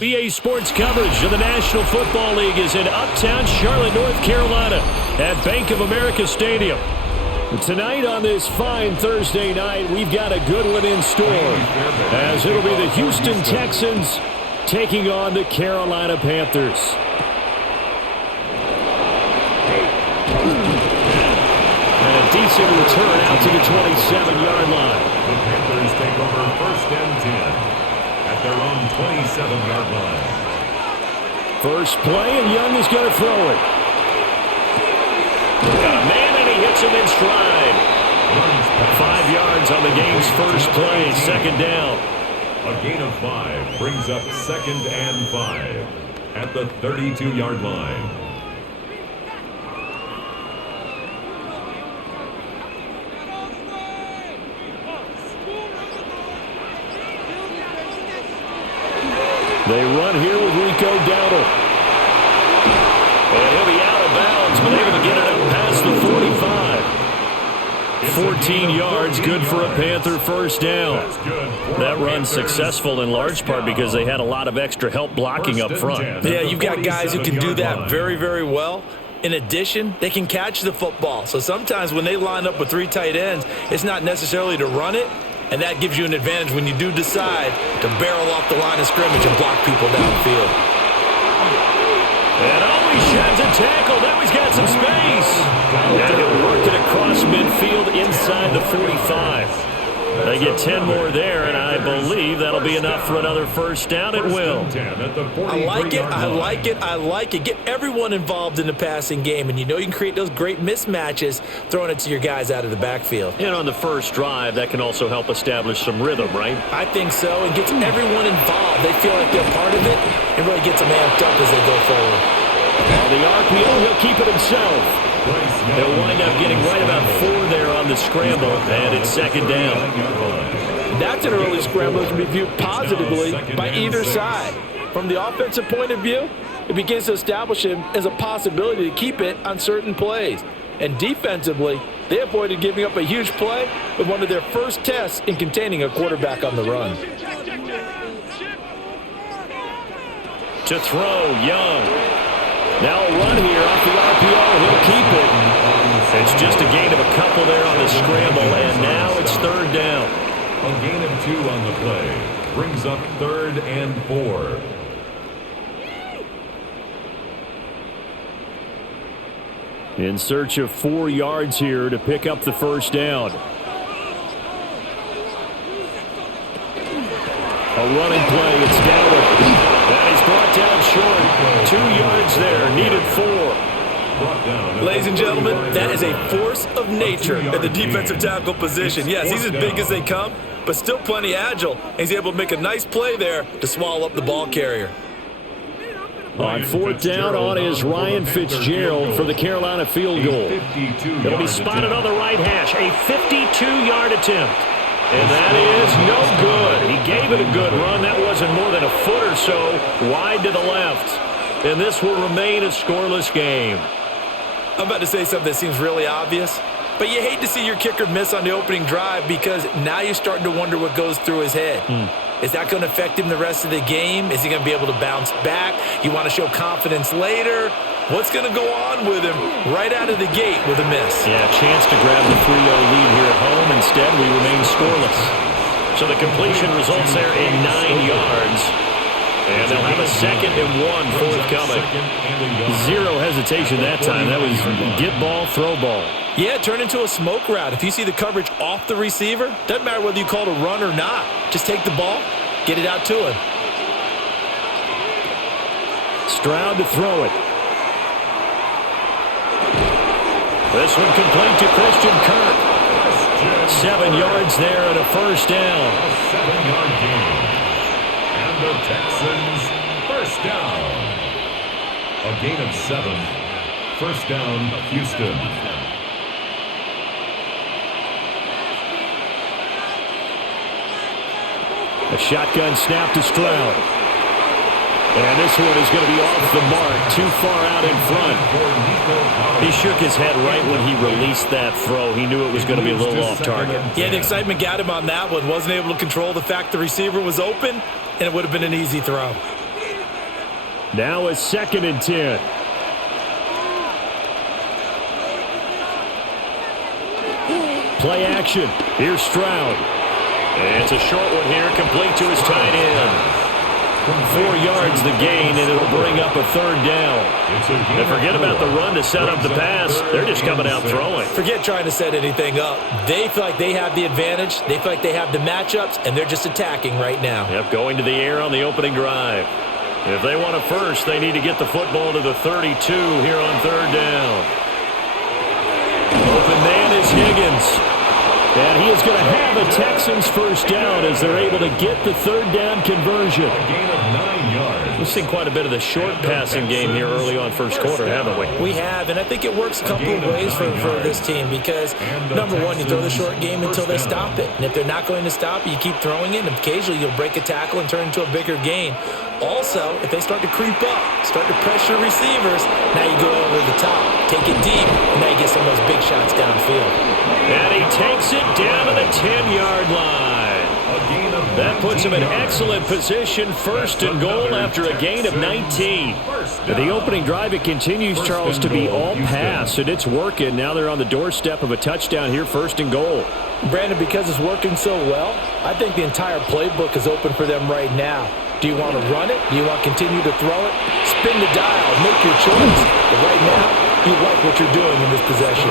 EA Sports coverage of the National Football League is in uptown Charlotte, North Carolina at Bank of America Stadium. Tonight on this fine Thursday night, we've got a good one in store, as it'll be the Houston Texans taking on the Carolina Panthers. And a decent return out to the 27-yard line. The Panthers take over 1st and 10 at their own 27-yard line. First play, and Young is going to throw it. Got a man, and he hits him in stride. 5 yards on the game's first play, 2nd down. A gain of 5 brings up 2nd and 5 at the 32-yard line. They run here with Rico Dowdle. And he'll be out of bounds, but able to get it up past the 45. 14 yards, good for a Panther first down. That run's successful in large part because they had a lot of extra help blocking up front. Yeah, you've got guys who can do that very, very well. In addition, they can catch the football. So sometimes when they line up with 3 tight ends, it's not necessarily to run it. And that gives you an advantage when you do decide to barrel off the line of scrimmage and block people downfield. And he sheds a tackle. Now he's got some space. And he'll work it across midfield inside the 45. They get 10 more there, and I believe that'll be enough for another first down. It will. I like it. I like it. I like it. Get everyone involved in the passing game, and you know you can create those great mismatches throwing it to your guys out of the backfield. And on the first drive, that can also help establish some rhythm, right? I think so. It gets everyone involved. They feel like they're part of it, and really gets them amped up as they go forward. On the RPO, he'll keep it himself. He'll wind up getting right about 4 there on the scramble, and it's 2nd down. That's an early scramble that can be viewed positively by either side. From the offensive point of view, it begins to establish him as a possibility to keep it on certain plays. And defensively, they avoided giving up a huge play with one of their first tests in containing a quarterback on the run. To throw, Young. Now a run here off the RPO. He'll keep it. It's just a gain of a couple there on the scramble, and now it's 3rd down. A gain of 2 on the play brings up 3rd and 4. In search of 4 yards here to pick up the first down. A running play. It's Dowdle. And he's brought down short. 2 yards there. Needed 4. Ladies and gentlemen, that is a force of nature at the defensive tackle position. Yes, he's as big as they come, but still plenty agile. He's able to make a nice play there to swallow up the ball carrier. On 4th down on is Ryan Fitzgerald for the Carolina field goal. He'll be spotted on the right hash. A 52-yard attempt. And that is no good. He gave it a good run. That wasn't more than a foot or so wide to the left. And this will remain a scoreless game. I'm about to say something that seems really obvious, but you hate to see your kicker miss on the opening drive because now you're starting to wonder what goes through his head. Is that going to affect him the rest of the game? Is he going to be able to bounce back? You want to show confidence later? What's going to go on with him right out of the gate with a miss? Yeah, chance to grab the 3-0 lead here at home. Instead, we remain scoreless. So the completion results there in 9 yards. And they'll have a 2nd and 1 forthcoming. 0 hesitation that time. That was get ball, throw ball. Yeah, turn into a smoke route. If you see the coverage off the receiver, doesn't matter whether you call it a run or not. Just take the ball, get it out to him. Stroud to throw it. This one complete to Christian Kirk. 7 yards there and a first down. A 7-yard gain. And the Texans first down. A gain of 7. First down, Houston. A shotgun snap to Stroud. And this one is going to be off the mark, too far out in front. He shook his head right when he released that throw. He knew it was going to be a little off target. Yeah, the excitement got him on that one. Wasn't able to control the fact the receiver was open, and it would have been an easy throw. Now a 2nd and 10. Play action. Here's Stroud. And it's a short one here, complete to his tight end. 4 yards the gain, and it'll bring up a 3rd down. And forget about the run to set up the pass. They're just coming out throwing. Forget trying to set anything up. They feel like they have the advantage. They feel like they have the matchups, and they're just attacking right now. Yep, going to the air on the opening drive. If they want a first, they need to get the football to the 32 here on 3rd down. Open man is Higgins. And he is going to have a Texans first down as they're able to get the 3rd down conversion. A gain of 9 yards. We've seen quite a bit of the short passing game here early on first quarter, haven't we? We have, and I think it works a couple of ways for this team because, number one, you throw the short game until they stop it. And if they're not going to stop it, you keep throwing it, and occasionally you'll break a tackle and turn into a bigger gain. Also, if they start to creep up, start to pressure receivers, now you go over the top, take it deep, and now you get some of those big shots downfield. And he takes it down to the 10-yard line. That puts him in excellent position, 1st and goal after a gain of 19. The opening drive, it continues, Charles, to be all pass, and it's working. Now they're on the doorstep of a touchdown here, 1st and goal. Brandon, because it's working so well, I think the entire playbook is open for them right now. Do you want to run it? Do you want to continue to throw it? Spin the dial. Make your choice. But right now, you like what you're doing in this possession.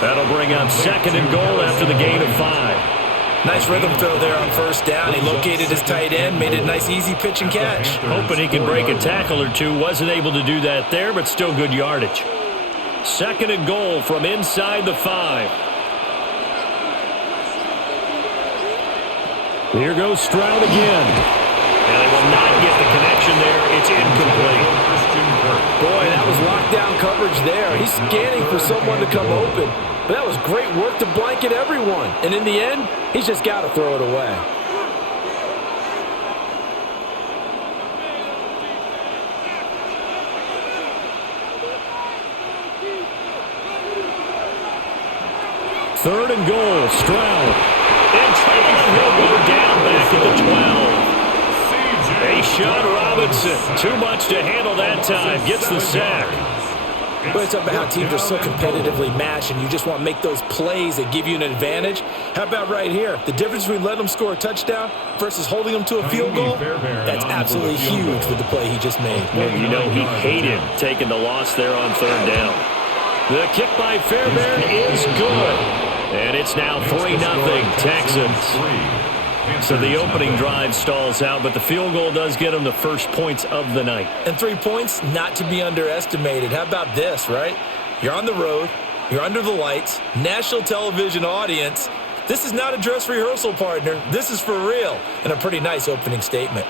That'll bring up 2nd and goal after the gain of 5. Nice rhythm throw there on 1st down. He located his tight end, made it a nice, easy pitch and catch. Hoping he can break a tackle or two. Wasn't able to do that there, but still good yardage. 2nd and goal from inside the 5. Here goes Stroud again. And they will not get the connection there. It's incomplete. Boy, that was lockdown coverage there. He's scanning for someone to come open. But that was great work to blanket everyone. And in the end, he's just got to throw it away. Third and goal, Stroud. In trouble, and he'll go down back at the 12. Sean Robinson, too much to handle that time, gets the sack. But it's about how teams are so competitively matched, and you just want to make those plays that give you an advantage. How about right here? The difference between letting them score a touchdown versus holding them to a field goal, that's absolutely huge with the play he just made. And you know he hated taking the loss there on 3rd down. The kick by Fairbairn is good. And it's now 3-0 Texans. So the opening drive stalls out, but the field goal does get them the first points of the night. And 3 points, not to be underestimated. How about this, right? You're on the road. You're under the lights. National television audience. This is not a dress rehearsal, partner. This is for real. And a pretty nice opening statement.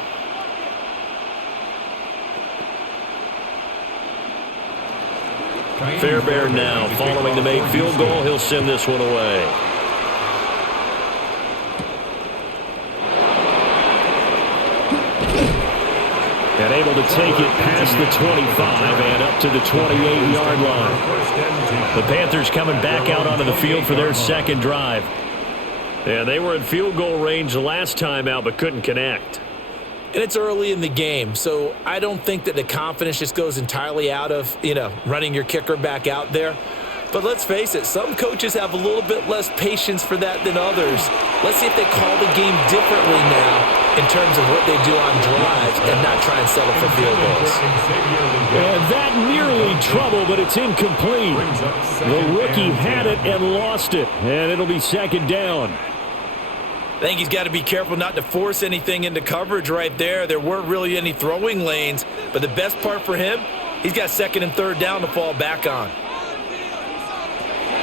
Fairbairn now following the made field goal. He'll send this one away. And able to take it past the 25 and up to the 28-yard line. The Panthers coming back out onto the field for their 2nd drive. And they were in field goal range last time out but couldn't connect. And it's early in the game, so I don't think that the confidence just goes entirely out of, running your kicker back out there. But let's face it, some coaches have a little bit less patience for that than others. Let's see if they call the game differently now in terms of what they do on drives and not try and settle for field goals. And that nearly trouble, but it's incomplete. The rookie had it and lost it, and it'll be 2nd down. I think he's got to be careful not to force anything into coverage right there. There weren't really any throwing lanes, but the best part for him, he's got 2nd and 3rd down to fall back on.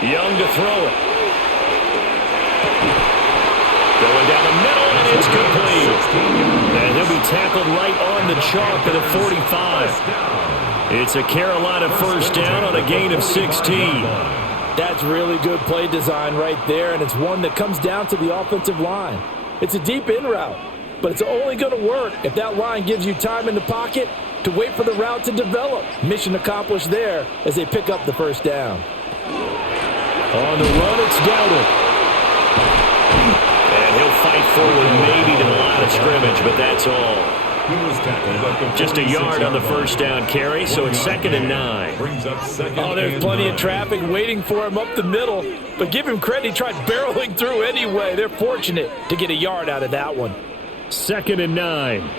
Young to throw it. Going down the middle, and it's complete. And he'll be tackled right on the chalk at the 45. It's a Carolina first down on a gain of 16. That's really good play design right there, and it's one that comes down to the offensive line. It's a deep in route, but it's only going to work if that line gives you time in the pocket to wait for the route to develop. Mission accomplished there as they pick up the first down. On the run, it's Dowdle. And he'll fight forward maybe to the line of scrimmage, but that's all. He was tackled at the Just a yard on the first down carry, so it's 2nd and 9. Brings up 2nd Oh, there's and plenty 9. of traffic waiting for him up the middle. But give him credit, he tried barreling through anyway. They're fortunate to get a yard out of that one. 2nd and 9.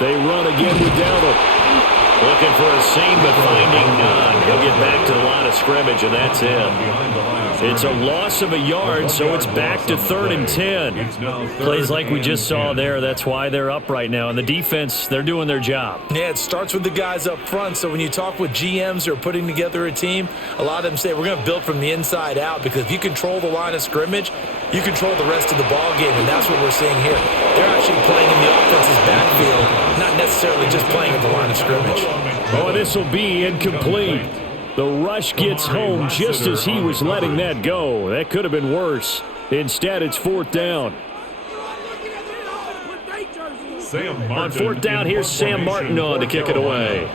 They run again with Dowdle. Looking for a seam, but finding none. He'll get back to the line of scrimmage, and that's it. It's a loss of a yard, so it's back to 3rd and 10. Plays like we just saw there. That's why they're up right now. And the defense, they're doing their job. Yeah, it starts with the guys up front. So when you talk with GMs who are putting together a team, a lot of them say we're going to build from the inside out, because if you control the line of scrimmage, you control the rest of the ball game, and that's what we're seeing here. They're actually playing in the offense's backfield, not necessarily just playing at the line of scrimmage. Oh, this will be incomplete. The rush gets home just as he was letting that go. That could have been worse. Instead, it's 4th down. On 4th down, here's Sam Martin on to kick it away.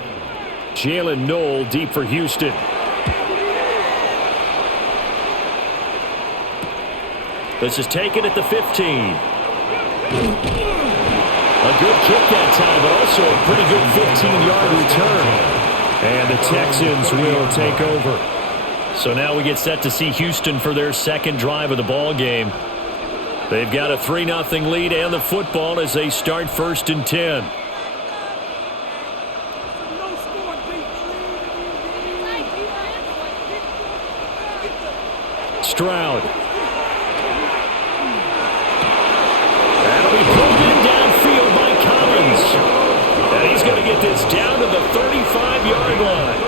Jalen Knoll deep for Houston. This is taken at the 15. A good kick that time, but also a pretty good 15-yard return. And the Texans will take over. So now we get set to see Houston for their second drive of the ball game. They've got a 3-0 lead and the football as they start 1st and 10. Stroud. That'll be pulled in downfield by Collins. And he's going to get this down to the 35-yard line.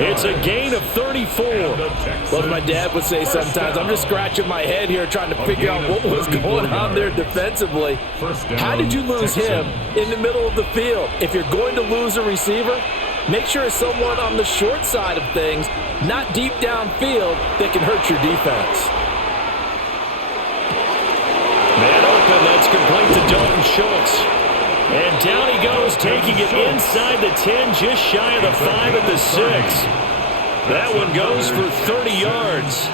It's a gain of 34. Well, as my dad would say sometimes, I'm just scratching my head here trying to figure out what was going on there defensively. How did you lose him in the middle of the field? If you're going to lose a receiver, make sure it's someone on the short side of things, not deep downfield, that can hurt your defense. Man open, that's complete to Dalton Schultz. And down he goes, taking it inside the 10, just shy of the 5 at the 6. That one goes for 30 yards.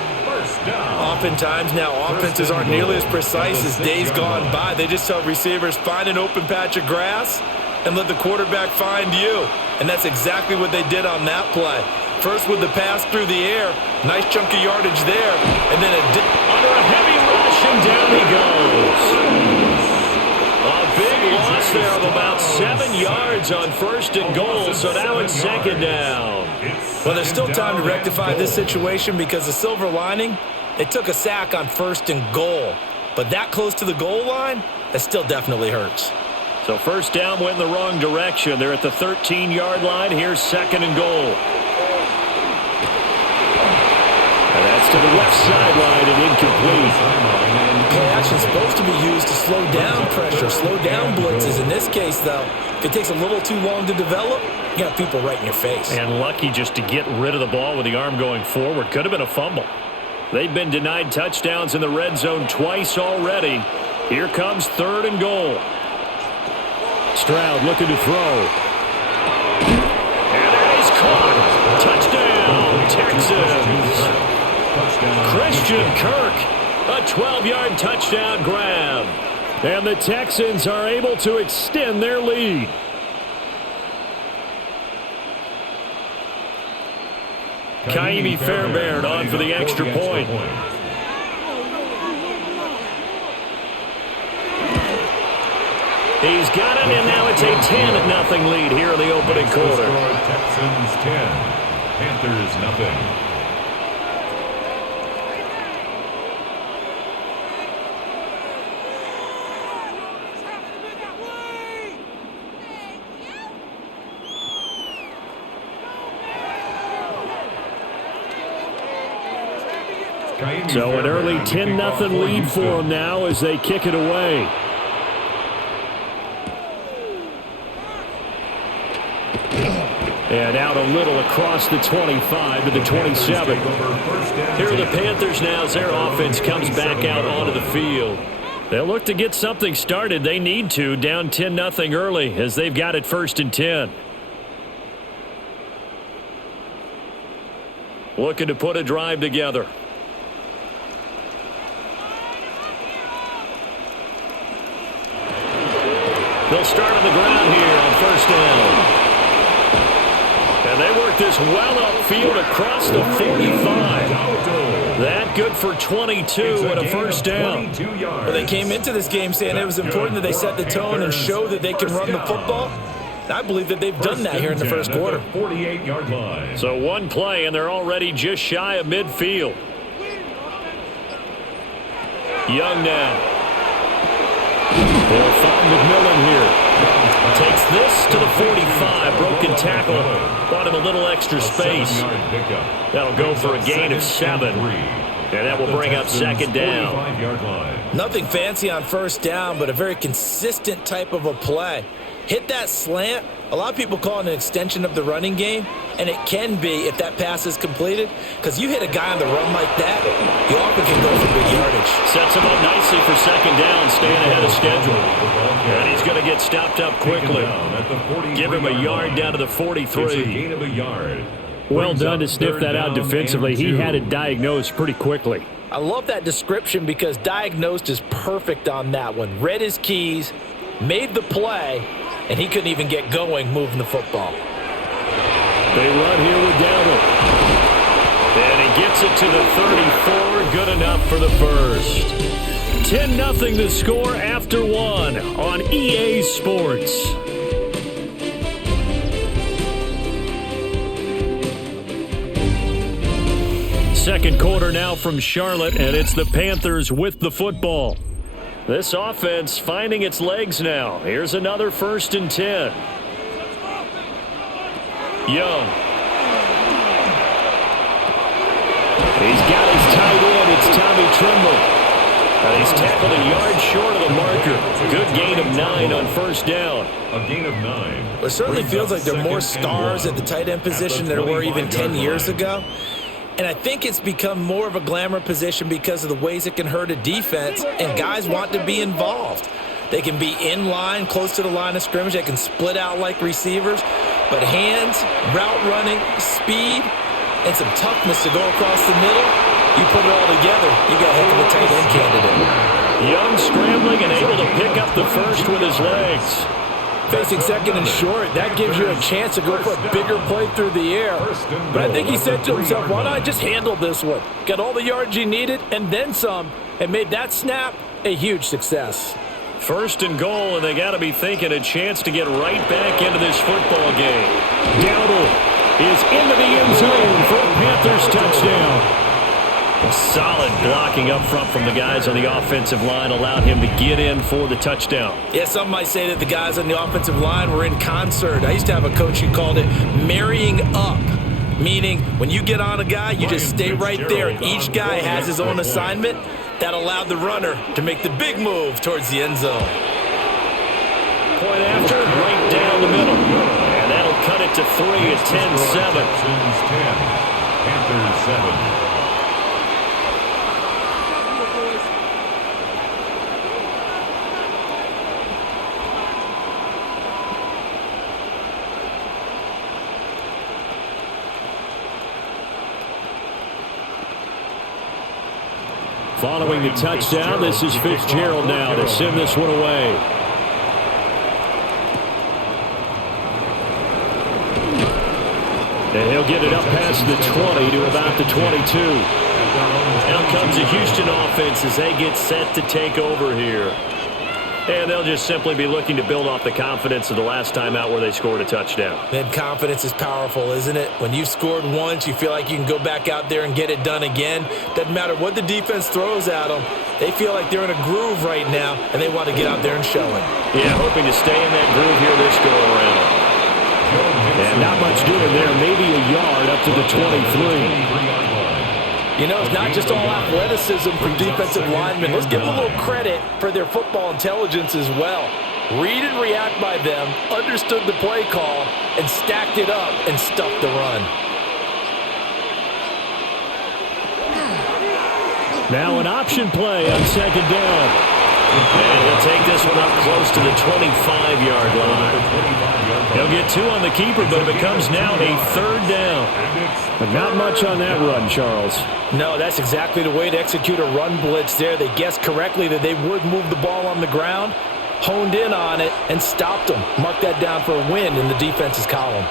Oftentimes now, offenses aren't nearly as precise as days gone by. They just tell receivers, find an open patch of grass and let the quarterback find you. And that's exactly what they did on that play. First with the pass through the air, nice chunk of yardage there, and then under a heavy rush, and down he goes. A big loss there of about 7 yards on 1st and goal, so now it's 2nd down. Well, there's still time to rectify this situation, because the silver lining, they took a sack on 1st and goal. But that close to the goal line, that still definitely hurts. So 1st down went in the wrong direction. They're at the 13-yard line. Here's 2nd and goal. And that's to the left sideline and incomplete. Play action is supposed to be used to slow down pressure, slow down blitzes. In this case, though, if it takes a little too long to develop, you got people right in your face. And lucky just to get rid of the ball with the arm going forward. Could have been a fumble. They've been denied touchdowns in the red zone twice already. Here comes 3rd and goal. Stroud looking to throw. And that is caught. Touchdown, Texans. Christian Kirk. A 12-yard touchdown grab. And the Texans are able to extend their lead. Kaimi Fairbairn on for the extra point. He's got it, and now it's a 10-0 lead here in the opening quarter. Texans 10, Panthers nothing. So an early 10-0 lead for them now as they kick it away. And out a little across the 25 to the 27. Here are the Panthers now as their offense comes back out onto the field. They'll look to get something started. They need to, down 10-0 early as they've got it 1st and 10. Looking to put a drive together. They'll start on the ground here on first down. And they work this well upfield across the 45. That good for 22 and a first down. Well, they came into this game saying it was important that they set the tone and show that they can run the football. I believe that they've done that here in the first quarter. 48-yard line. So one play, and they're already just shy of midfield. Young now. They'll find McMillan here. Takes this to the 45. Broken tackle. Bought him a little extra space. That'll go for a gain of 7. And that will bring up second down. Nothing fancy on first down, but a very consistent type of a play. Hit that slant. A lot of people call it an extension of the running game, and it can be if that pass is completed, because you hit a guy on the run like that, you often can go for big yardage. Sets him up nicely for second down, staying ahead of schedule. And he's going to get stopped up quickly. Give him a yard down to the 43. Well done to sniff that out defensively. He had it diagnosed pretty quickly. I love that description because diagnosed is perfect on that one. Read his keys, made the play, and he couldn't even get going moving the football. They run here with Dowdle. And he gets it to the 34. Good enough for the first. 10-0 the score after one on EA Sports. Second quarter now from Charlotte, and it's the Panthers with the football. This offense finding its legs now. Here's another 1st and 10. Young. He's got his tight end. It's Tommy Tremble. And he's tackled a yard short of the marker. Good gain of 9 on first down. A gain of 9. Well, it certainly feels like there are more stars at the tight end position than there were even 10 years ago. And I think it's become more of a glamour position because of the ways it can hurt a defense, and guys want to be involved. They can be in line, close to the line of scrimmage. They can split out like receivers. But hands, route running, speed, and some toughness to go across the middle, you put it all together, you got a heck of a tight end candidate. Young scrambling and able to pick up the first with his legs. Facing second and short, that gives you a chance to go for a bigger play through the air. But I think he said to himself, why not I just handle this one? Got all the yards he needed and then some, and made that snap a huge success. 1st and goal, and they got to be thinking a chance to get right back into this football game. Dowdle is into the end zone for a Panthers touchdown. Solid blocking up front from the guys on the offensive line allowed him to get in for the touchdown. Yeah, some might say that the guys on the offensive line were in concert. I used to have a coach who called it marrying up, meaning when you get on a guy, you just stay right there, and each guy has his own assignment. That allowed the runner to make the big move towards the end zone. Point after, right down the middle. And that'll cut it to 3 at 10-7. Panthers 7. Following the touchdown, this is Fitzgerald now to send this one away. And he'll get it up past the 20 to about the 22. Now comes the Houston offense as they get set to take over here. And they'll just simply be looking to build off the confidence of the last time out where they scored a touchdown. Man, confidence is powerful, isn't it? When you've scored once, you feel like you can go back out there and get it done again. Doesn't matter what the defense throws at them. They feel like they're in a groove right now, and they want to get out there and show it. Yeah, hoping to stay in that groove here this go-around. And not much doing there. Maybe a yard up to the 23. You know, it's not just all athleticism from defensive linemen. Let's give them a little credit for their football intelligence as well. Read and react by them, understood the play call, and stacked it up and stuffed the run. Now an option play on second down. And he'll take this one up close to the 25-yard line. He'll get 2 on the keeper, but it becomes now a 3rd down. But not much on that run, Charles. No, that's exactly the way to execute a run blitz there. They guessed correctly that they would move the ball on the ground. honed in on it and stopped them. Mark that down for a win in the defense's column.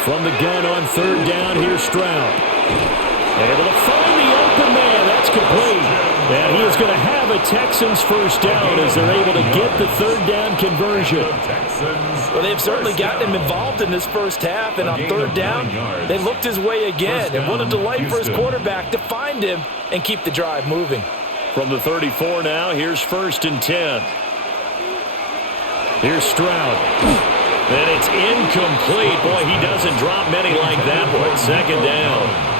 From the gun on third down, here's Stroud. Able to find the open man. That's complete. And he is going to have a Texans first down as they're able to get the third down conversion. Well, they've certainly gotten him involved in this first half, and on third down, they looked his way again. And what a delight for his quarterback to find him and keep the drive moving. From the 34 now, here's 1st and 10. Here's Stroud. And it's incomplete. Boy, he doesn't drop many like that one. 2nd down.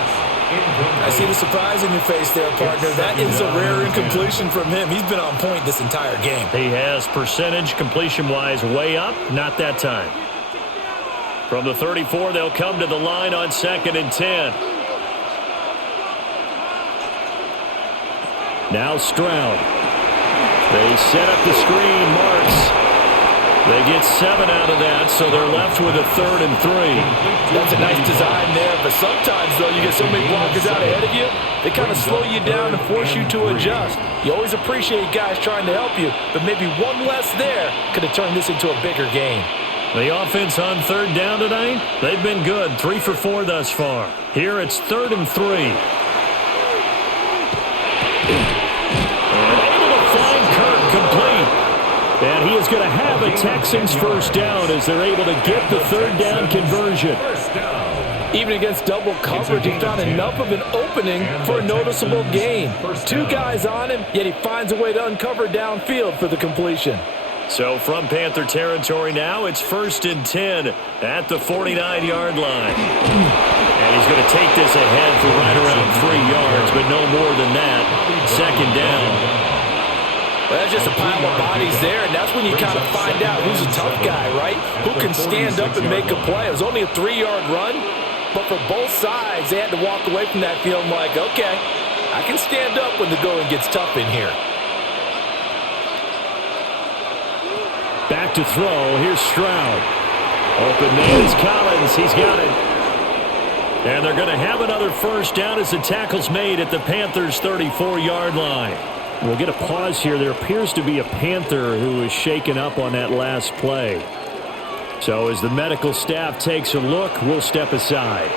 I see the surprise in your face there, partner. That is a rare incompletion from him. He's been on point this entire game. He has percentage completion-wise way up. Not that time. From the 34, they'll come to the line on 2nd and 10. Now Stroud. They set up the screen. Marks. They get 7 out of that, so they're left with a 3rd and 3. That's a nice design there, but sometimes, though, you get so many blockers out ahead of you, they kind of slow you down and force you to adjust. You always appreciate guys trying to help you, but maybe one less there could have turned this into a bigger game. The offense on third down tonight, they've been good. 3 for 4 thus far. Here it's 3rd and 3. And able to find Kirk complete. And he is going to have a Texans first down as they're able to get the third down conversion. Even against double coverage, he found enough of an opening for a noticeable gain. 2 guys on him, yet he finds a way to uncover downfield for the completion. So from Panther territory now, it's 1st and 10 at the 49-yard line. And he's going to take this ahead for right around 3 yards, but no more than that. 2nd down. Well, that's just a pile of bodies there, and that's when you kind of find out who's a tough guy, right? Who can stand up and make a play. It was only a 3-yard run, but for both sides, they had to walk away from that feeling like, okay, I can stand up when the going gets tough in here. Back to throw. Here's Stroud. Open man is Collins. He's got it. And they're going to have another first down as the tackle's made at the Panthers' 34-yard line. We'll get a pause here. There appears to be a Panther who is shaken up on that last play. So as the medical staff takes a look, we'll step aside.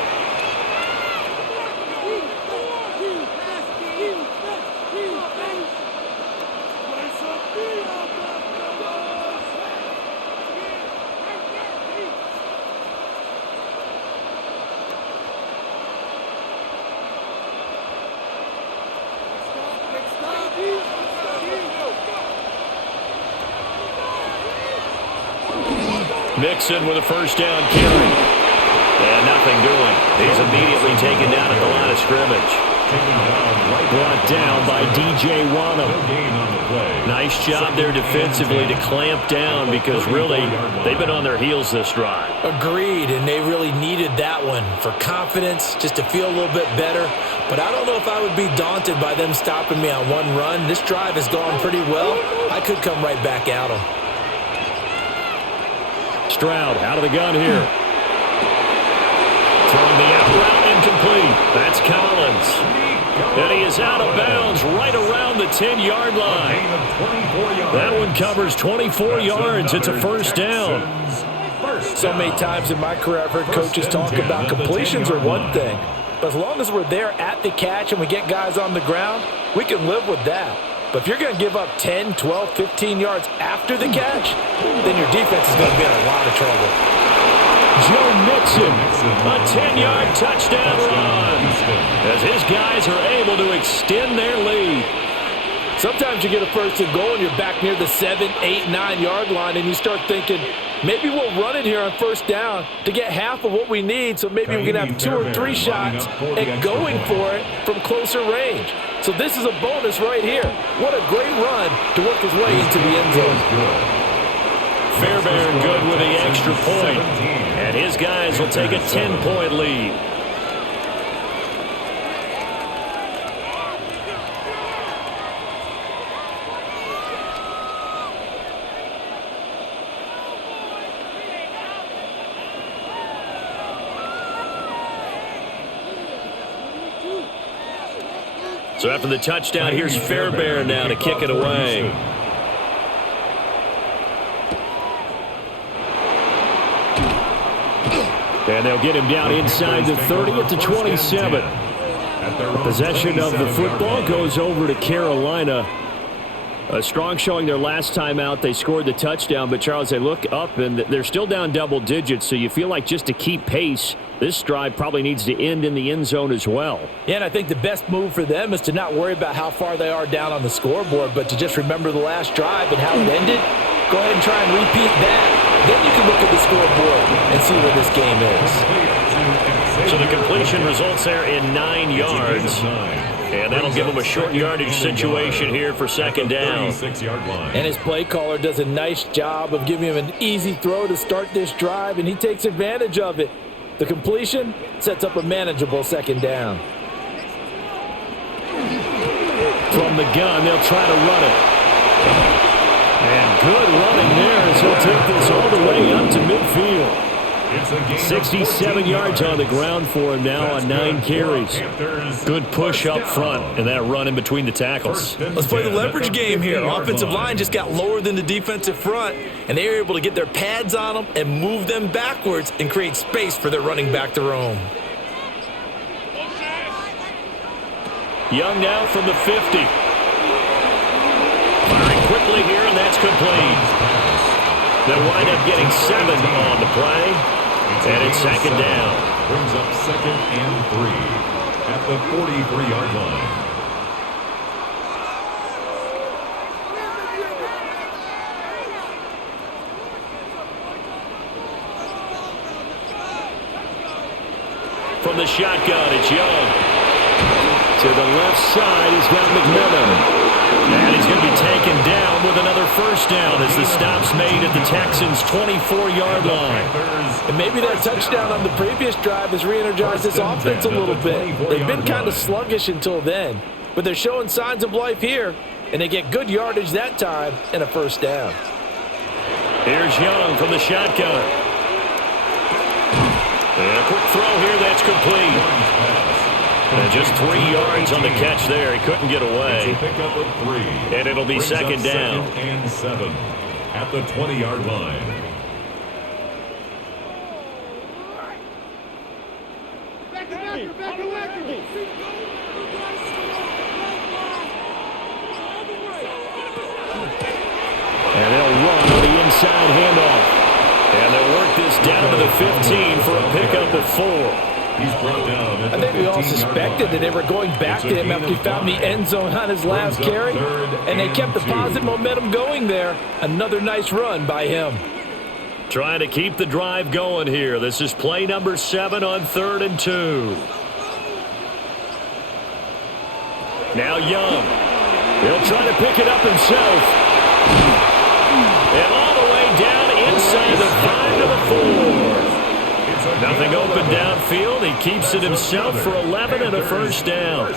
Mixon with a first down carry. And nothing doing. He's immediately taken down at the line of scrimmage. Brought down by DJ Wanham. Nice job there defensively to clamp down because really they've been on their heels this drive. Agreed, and they really needed that one for confidence, just to feel a little bit better. But I don't know if I would be daunted by them stopping me on one run. This drive has gone pretty well. I could come right back at them. Stroud out of the gun here. Throwing the out route incomplete. That's Collins. And he is out of bounds right around the 10-yard line. That one covers 24 yards. It's a first down. So many times in my career I've heard coaches talk about completions are one thing. But as long as we're there at the catch and we get guys on the ground, we can live with that. But if you're going to give up 10, 12, 15 yards after the catch, then your defense is going to be in a lot of trouble. Joe Mixon, a 10-yard touchdown run as his guys are able to extend their lead. Sometimes you get a first and goal and you're back near the 7, 8, 9-yard line and you start thinking, maybe we'll run it here on first down to get half of what we need, so maybe we can have 2 or 3 shots at going for it from closer range. So this is a bonus right here. What a great run to work his way into the end zone. Fairbairn good with the extra point. And his guys will take a 10-point lead. So after the touchdown, here's Fairbairn now to kick it away. And they'll get him down inside the 30 at the 27. Possession of the football goes over to Carolina. A strong showing their last time out. They scored the touchdown, but Charles, they look up and they're still down double digits, so you feel like just to keep pace, this drive probably needs to end in the end zone as well. Yeah, and I think the best move for them is to not worry about how far they are down on the scoreboard, but to just remember the last drive and how it ended. Go ahead and try and repeat that. Then you can look at the scoreboard and see where this game is. So the completion results there in 9 yards. And that'll give him a short yardage situation here for second down. And his play caller does a nice job of giving him an easy throw to start this drive, and he takes advantage of it. The completion sets up a manageable second down. From the gun, they'll try to run it. And good running there as he'll take this all the way up to midfield. 67 yards on the ground for him now on 9 carries. Good push up front and that run in between the tackles. Let's play the leverage game here. Offensive line just got lower than the defensive front, and they were able to get their pads on them and move them backwards and create space for their running back to roam. Young now from the 50. Firing quickly here, and that's complete. They'll wind up getting 7 on the play. And it's second down. Brings up 2nd and 3 at the 43-yard line. From the shotgun, it's Young. To the left side, he's got McMillan. And he's going to be taken down with another first down as the stop's made at the Texans' 24-yard line. And maybe that touchdown on the previous drive has re-energized this offense a little bit. They've been kind of sluggish until then, but they're showing signs of life here, and they get good yardage that time and a first down. Here's Young from the shotgun. And a quick throw here that's complete. And just 3 yards on the catch there. He couldn't get away. And it'll be second down. 2nd and 7 at the 20-yard line. And they'll run on the inside handoff. And they'll work this down to the 15 for a pickup of 4. He's brought down. I think we all suspected that they were going back to him after he found the end zone on his last carry, and they kept the positive momentum going there. Another nice run by him. Trying to keep the drive going here. This is play number 7 on 3rd and 2. Now Young. He'll try to pick it up himself. And all the way down inside the 5 to the 4. Nothing open downfield. He keeps it himself for 11 and a first down.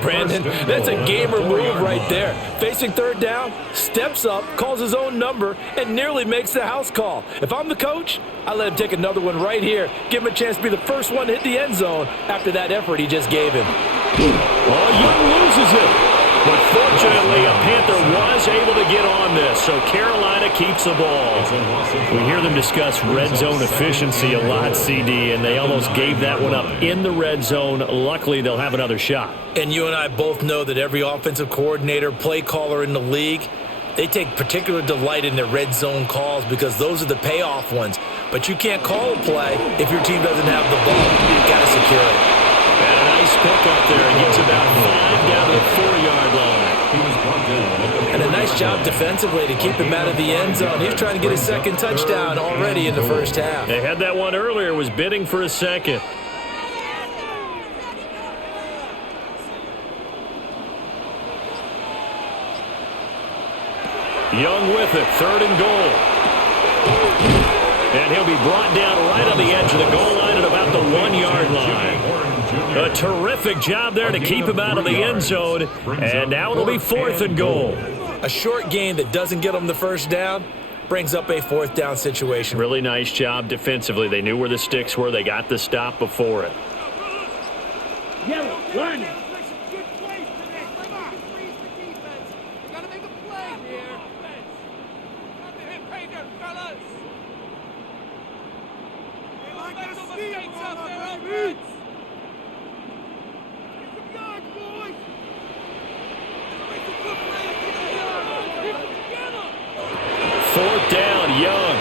Brandon, that's a gamer move right there. Facing third down, steps up, calls his own number, and nearly makes the house call. If I'm the coach, I let him take another one right here. Give him a chance to be the first one to hit the end zone after that effort he just gave him. Oh, Young loses it. But fortunately, a Panther was able to get on this, so Carolina keeps the ball. We hear them discuss red zone efficiency a lot, CD, and they almost gave that one up in the red zone. Luckily, they'll have another shot. And you and I both know that every offensive coordinator, play caller in the league, they take particular delight in their red zone calls because those are the payoff ones. But you can't call a play if your team doesn't have the ball. You've got to secure it. And a nice pick up there. He gets about 5 down to the 4-yard line. And a nice job defensively to keep him out of the end zone. He's trying to get his second touchdown already in the first half. They had that one earlier, was bidding for a second. Young with it, 3rd and goal. And he'll be brought down right on the edge of the goal line at about the 1-yard line. A terrific job there to keep him out of the end zone. And now it'll be 4th and goal. A short gain that doesn't get them the first down brings up a 4th down situation. Really nice job defensively. They knew where the sticks were. They got the stop before it. Yellow, line it. Fourth down, Young.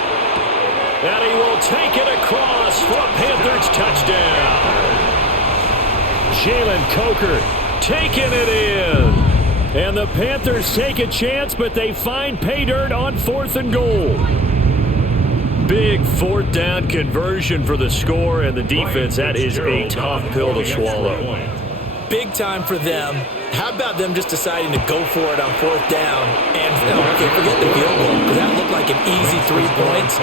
And he will take it across for a Panthers touchdown. Jalen Coker taking it in. And the Panthers take a chance, but they find pay dirt on 4th and goal. Big 4th down conversion for the score, and the defense, that is a tough pill to swallow. Big time for them. How about them just deciding to go for it on 4th down? And, okay, forget the field goal, because that looked like an easy 3 points.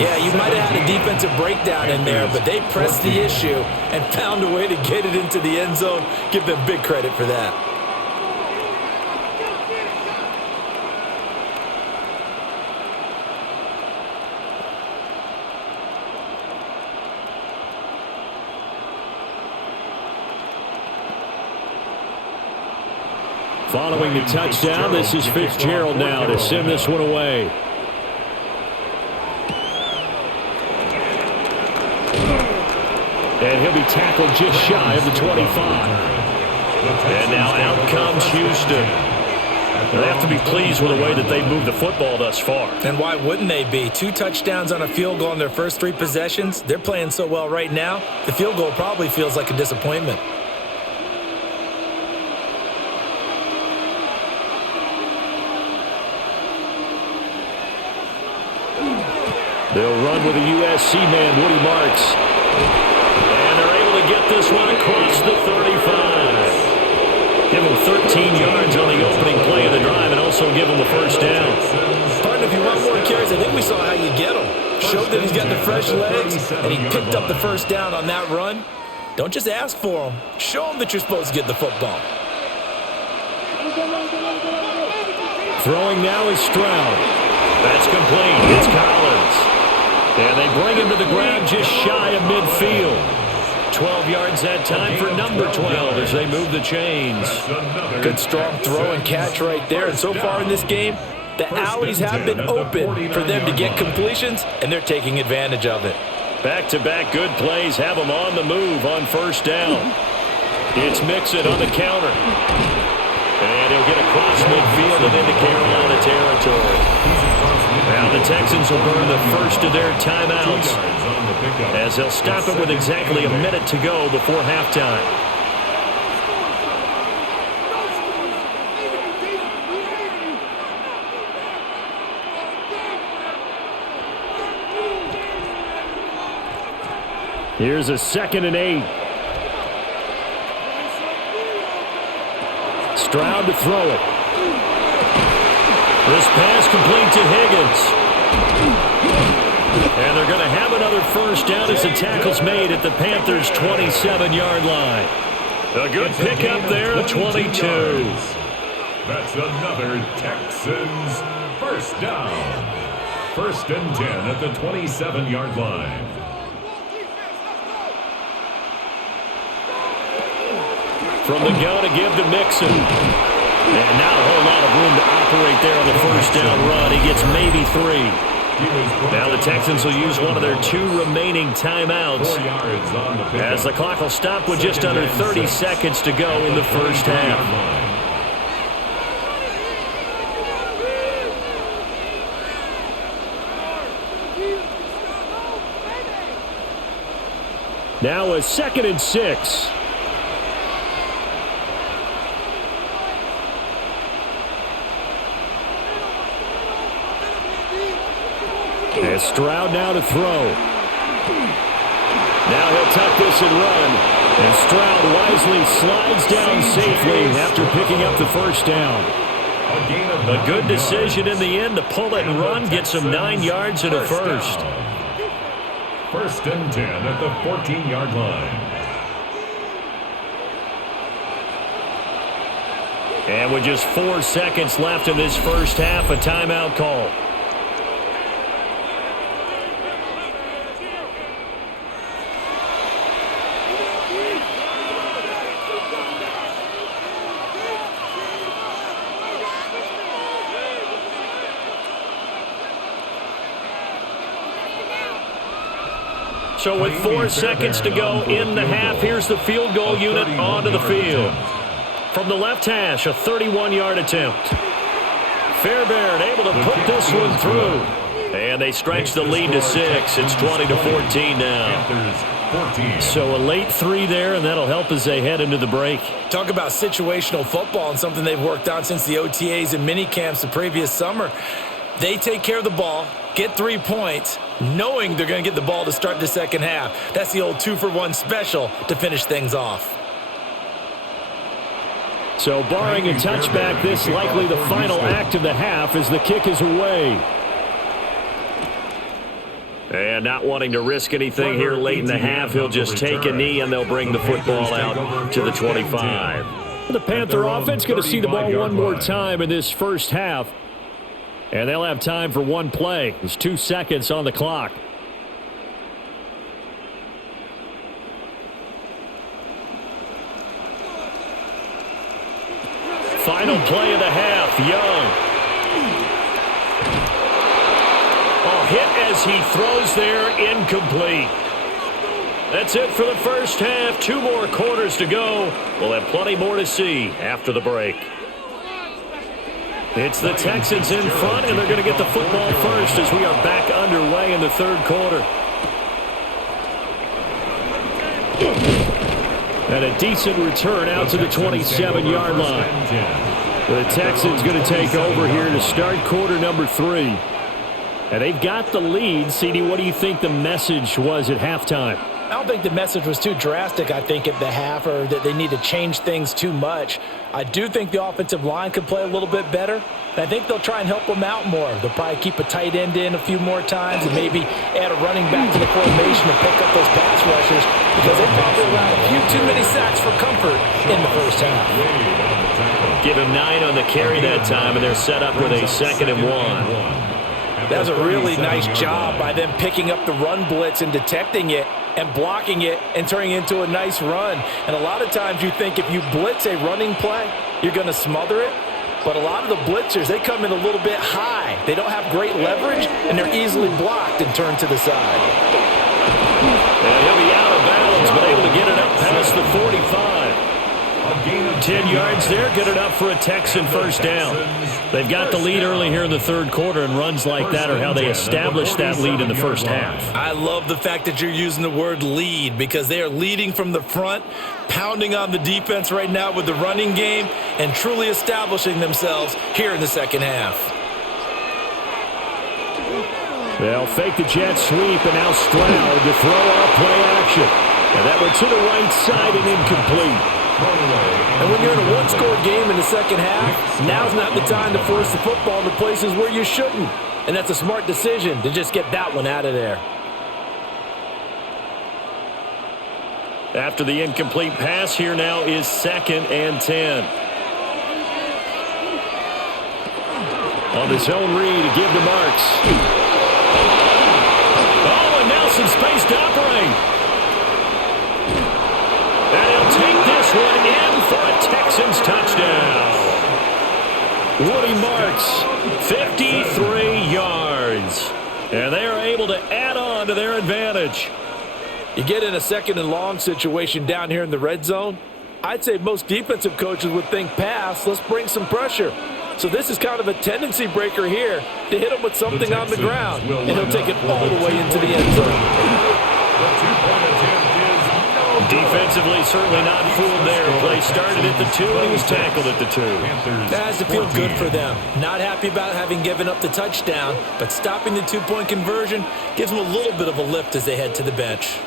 Yeah, you might have had a defensive breakdown in there, but they pressed the issue and found a way to get it into the end zone. Give them big credit for that. Following the touchdown, this is Fitzgerald now to send this one away. And he'll be tackled just shy of the 25. And now out comes Houston. They have to be pleased with the way that they moved the football thus far. And why wouldn't they be? 2 touchdowns on a field goal in their first 3 possessions. They're playing so well right now, the field goal probably feels like a disappointment. They'll run with a USC man, Woody Marks. And they're able to get this one across the 35. Give him 13 yards on the opening play of the drive and also give him the first down. Partner, if you want more carries, I think we saw how you get him. Showed that he's got the fresh legs, and he picked up the first down on that run. Don't just ask for him. Show him that you're supposed to get the football. Throwing now is Stroud. That's complete. It's Collins. And they bring him to the ground just shy of midfield. 12 yards that time for number 12 as they move the chains. Good strong throw and catch right there. And so far in this game, the alleys have been open for them to get completions, and they're taking advantage of it. Back-to-back good plays have them on the move on first down. It's Mixon on the counter. And he'll get across midfield and into Carolina territory. Now the Texans will burn the first of their timeouts as they'll stop it with exactly a minute to go before halftime. Here's a 2nd and 8. Stroud to throw it. This pass complete to Higgins. And they're going to have another first down as the tackle's made at the Panthers' 27-yard line. A good pickup there at 22. That's another Texans first down. 1st and 10 at the 27-yard line. From the gun to give to Mixon. And now a whole lot of room to operate there on the first down run. He gets maybe 3. Now the Texans will use one of their 2 remaining timeouts as the clock will stop with just under 30 seconds to go in the first half. Now a 2nd and 6. And Stroud now to throw. Now he'll tuck this and run. And Stroud wisely slides down safely after picking up the first down. A good decision in the end to pull it and run. Gets him 9 yards and a first. 1st and 10 at the 14-yard line. And with just 4 seconds left in this first half, a timeout call. So with 4 seconds to go in the half, here's the field goal unit onto the field. From the left hash, a 31-yard attempt. Fairbairn able to put this one through. And they stretch the lead to 6. It's 20-14 now. So a late 3 there, and that'll help as they head into the break. Talk about situational football and something they've worked on since the OTAs and mini camps the previous summer. They take care of the ball, get 3 points, knowing they're going to get the ball to start the second half. That's the old 2-for-1 special to finish things off. So barring a touchback, this likely the final act of the half as the kick is away. And not wanting to risk anything here late in the half, he'll just take a knee and they'll bring the football out to the 25. The Panther offense going to see the ball one more time in this first half. And they'll have time for one play. There's 2 seconds on the clock. Final play of the half, Young. Hit as he throws there, incomplete. That's it for the first half. 2 more quarters to go. We'll have plenty more to see after the break. It's the Texans in front, and they're going to get the football first as we are back underway in the third quarter. And a decent return out to the 27-yard line. The Texans going to take over here to start quarter number 3. And they've got the lead. CD, what do you think the message was at halftime? I don't think the message was too drastic, I think, at the half, or that they need to change things too much. I do think the offensive line could play a little bit better. And I think they'll try and help them out more. They'll probably keep a tight end in a few more times and maybe add a running back to the formation to pick up those pass rushers because they probably allowed a few too many sacks for comfort in the first half. Give him 9 on the carry that time, and they're set up with a 2nd and 1. That was a really nice job by them picking up the run blitz and detecting it and blocking it and turning it into a nice run. And a lot of times you think if you blitz a running play, you're going to smother it. But a lot of the blitzers, they come in a little bit high. They don't have great leverage, and they're easily blocked and turned to the side. And he'll be out of bounds, but able to get it up past the 45. 10 yards there, good enough for a Texan first down. They've got the lead early here in the third quarter, and runs like that are how they establish that lead in the first half. I love the fact that you're using the word lead because they are leading from the front, pounding on the defense right now with the running game, and truly establishing themselves here in the second half. They'll fake the jet sweep, and now Stroud to throw off play action. And that one to the right side and incomplete. And when you're in a one-score game in the second half, now's not the time to force the football into places where you shouldn't. And that's a smart decision to just get that one out of there. After the incomplete pass, here now is 2nd and 10. On the zone read to give to Marks. Oh, and now some space to operate. And he'll take this one in for a Texans touchdown. Woody Marks, 53 yards. And they are able to add on to their advantage. You get in a 2nd and long situation down here in the red zone, I'd say most defensive coaches would think pass, let's bring some pressure. So this is kind of a tendency breaker here to hit him with something on the ground, and he'll take it all the way into the end zone. Defensively, certainly not fooled there. Play started at the 2, and he was tackled at the 2. That has to feel good for them. Not happy about having given up the touchdown, but stopping the 2-point conversion gives them a little bit of a lift as they head to the bench.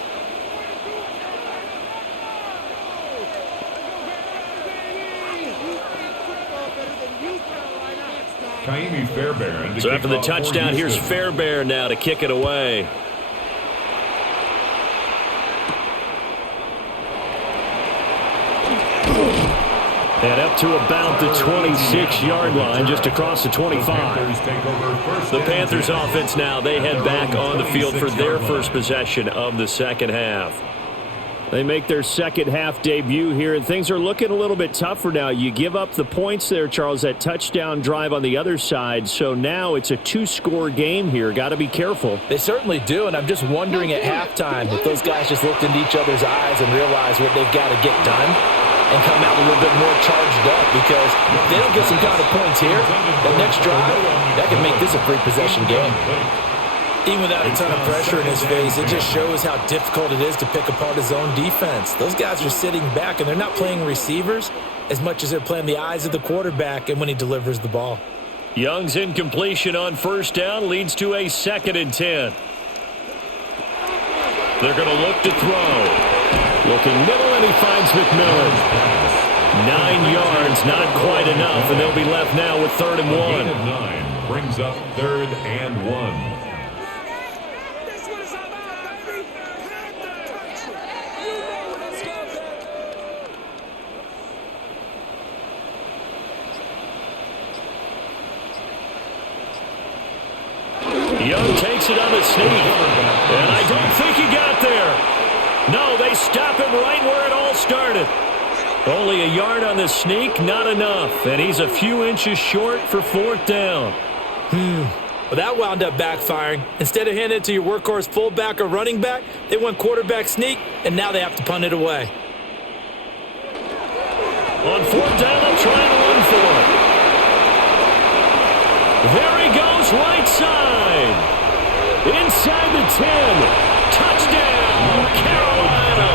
So after the touchdown, here's Fairbairn now to kick it away. And up to about the 26-yard line, just across the 25. The Panthers offense now, they head back on the field for their first possession of the second half. They make their second half debut here, and things are looking a little bit tougher now. You give up the points there, Charles, that touchdown drive on the other side. So now it's a 2-score game here. Got to be careful. They certainly do, and I'm just wondering at halftime if those guys just looked into each other's eyes and realized what they've got to get done and come out a little bit more charged up, because if they don't get some kind of points here, the next drive, that can make this a 3-possession game. Even without a ton of pressure in his face, it just shows how difficult it is to pick apart his own defense. Those guys are sitting back, and they're not playing receivers as much as they're playing the eyes of the quarterback and when he delivers the ball. Young's incompletion on first down leads to a 2nd and 10. They're going to look to throw. Looking middle, and he finds McMillan. 9 yards, not quite enough, and they'll be left now with 3rd and 1. 9 brings up 3rd and 1. Young takes it on the sneak, and I don't think he got there. No, they stop him right where it all started. Only a yard on the sneak, not enough, and he's a few inches short for 4th down. Well, that wound up backfiring. Instead of handing it to your workhorse fullback or running back, they went quarterback sneak, and now they have to punt it away. On 4th down, they'll try and run for it. There he goes, right side. Inside the 10. Touchdown, Carolina.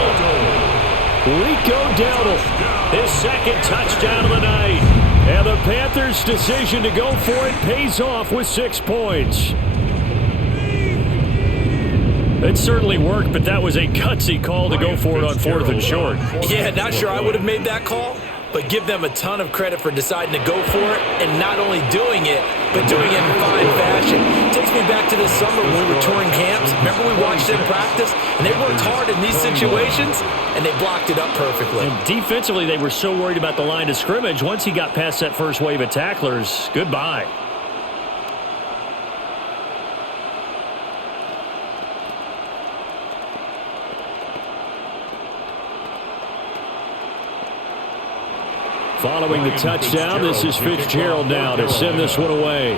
Rico Dowdle, his 2nd touchdown of the night. And the Panthers' decision to go for it pays off with 6 points. It certainly worked, but that was a gutsy call to go for it on 4th and short. Yeah, not sure I would have made that call, but give them a ton of credit for deciding to go for it and not only doing it, but doing it in fine fashion. It takes me back to this summer when we were touring camps. Remember we watched them practice, and they worked hard in these situations, and they blocked it up perfectly. And defensively, they were so worried about the line of scrimmage. Once he got past that first wave of tacklers, goodbye. Following the touchdown, this is Fitzgerald now to send this one away.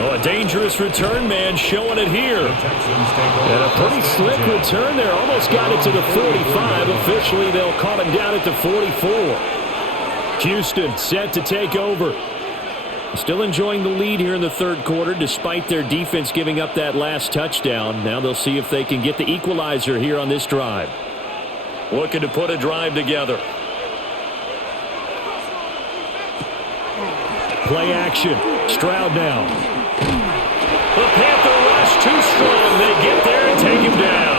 Oh, a dangerous return man showing it here. And a pretty slick return there. Almost got it to the 45. Officially, they'll call him down at the 44. Houston set to take over. Still enjoying the lead here in the 3rd quarter despite their defense giving up that last touchdown. Now they'll see if they can get the equalizer here on this drive. Looking to put a drive together. Play action. Stroud now. The Panther rush too strong. They get there and take him down.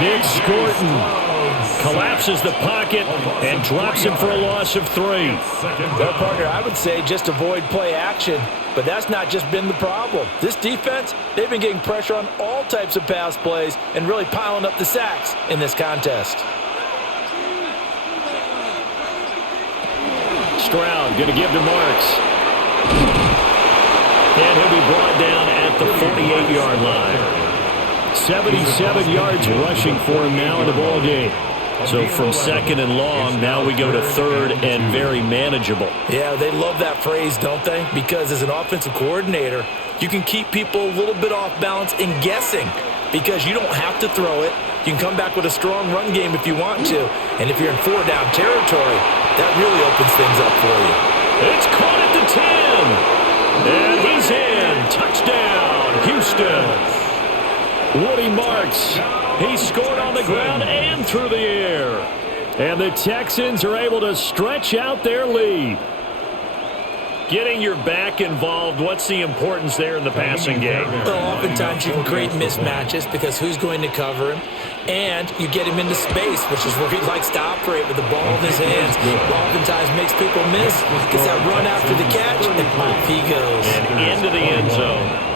Nick Scorton collapses the pocket and drops him for a loss of 3. Well, partner, I would say just avoid play action, but that's not just been the problem. This defense, they've been getting pressure on all types of pass plays and really piling up the sacks in this contest. Stroud going to give to Marks. And he'll be brought down at the 48-yard line. 77 yards rushing for him now in the ball game. So from 2nd and long, now we go to 3rd and very manageable. Yeah, they love that phrase, don't they? Because as an offensive coordinator, you can keep people a little bit off balance and guessing because you don't have to throw it. You can come back with a strong run game if you want to. And if you're in 4-down territory, that really opens things up for you. It's caught at the 10. And he's in. Touchdown, Houston. Woody Marks, he scored on the ground and through the air. And the Texans are able to stretch out their lead. Getting your back involved, what's the importance there in the passing game? Well, oftentimes you can create mismatches because who's going to cover him? And you get him into space, which is where he likes to operate with the ball in his hands. Oftentimes makes people miss, gets that run after the catch, and off he goes. And into the end zone.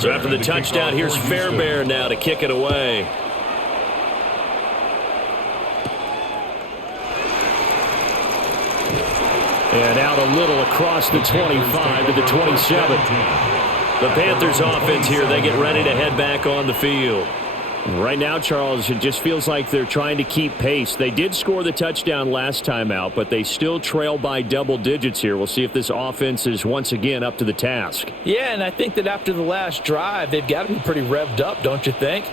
So after the touchdown, here's Fairbairn now to kick it away. And out a little across the 25 to the 27. The Panthers offense here, they get ready to head back on the field. Right now, Charles, it just feels like they're trying to keep pace. They did score the touchdown last time out, but they still trail by double digits here. We'll see if this offense is once again up to the task. Yeah, and I think that after the last drive, they've got to be pretty revved up, don't you think?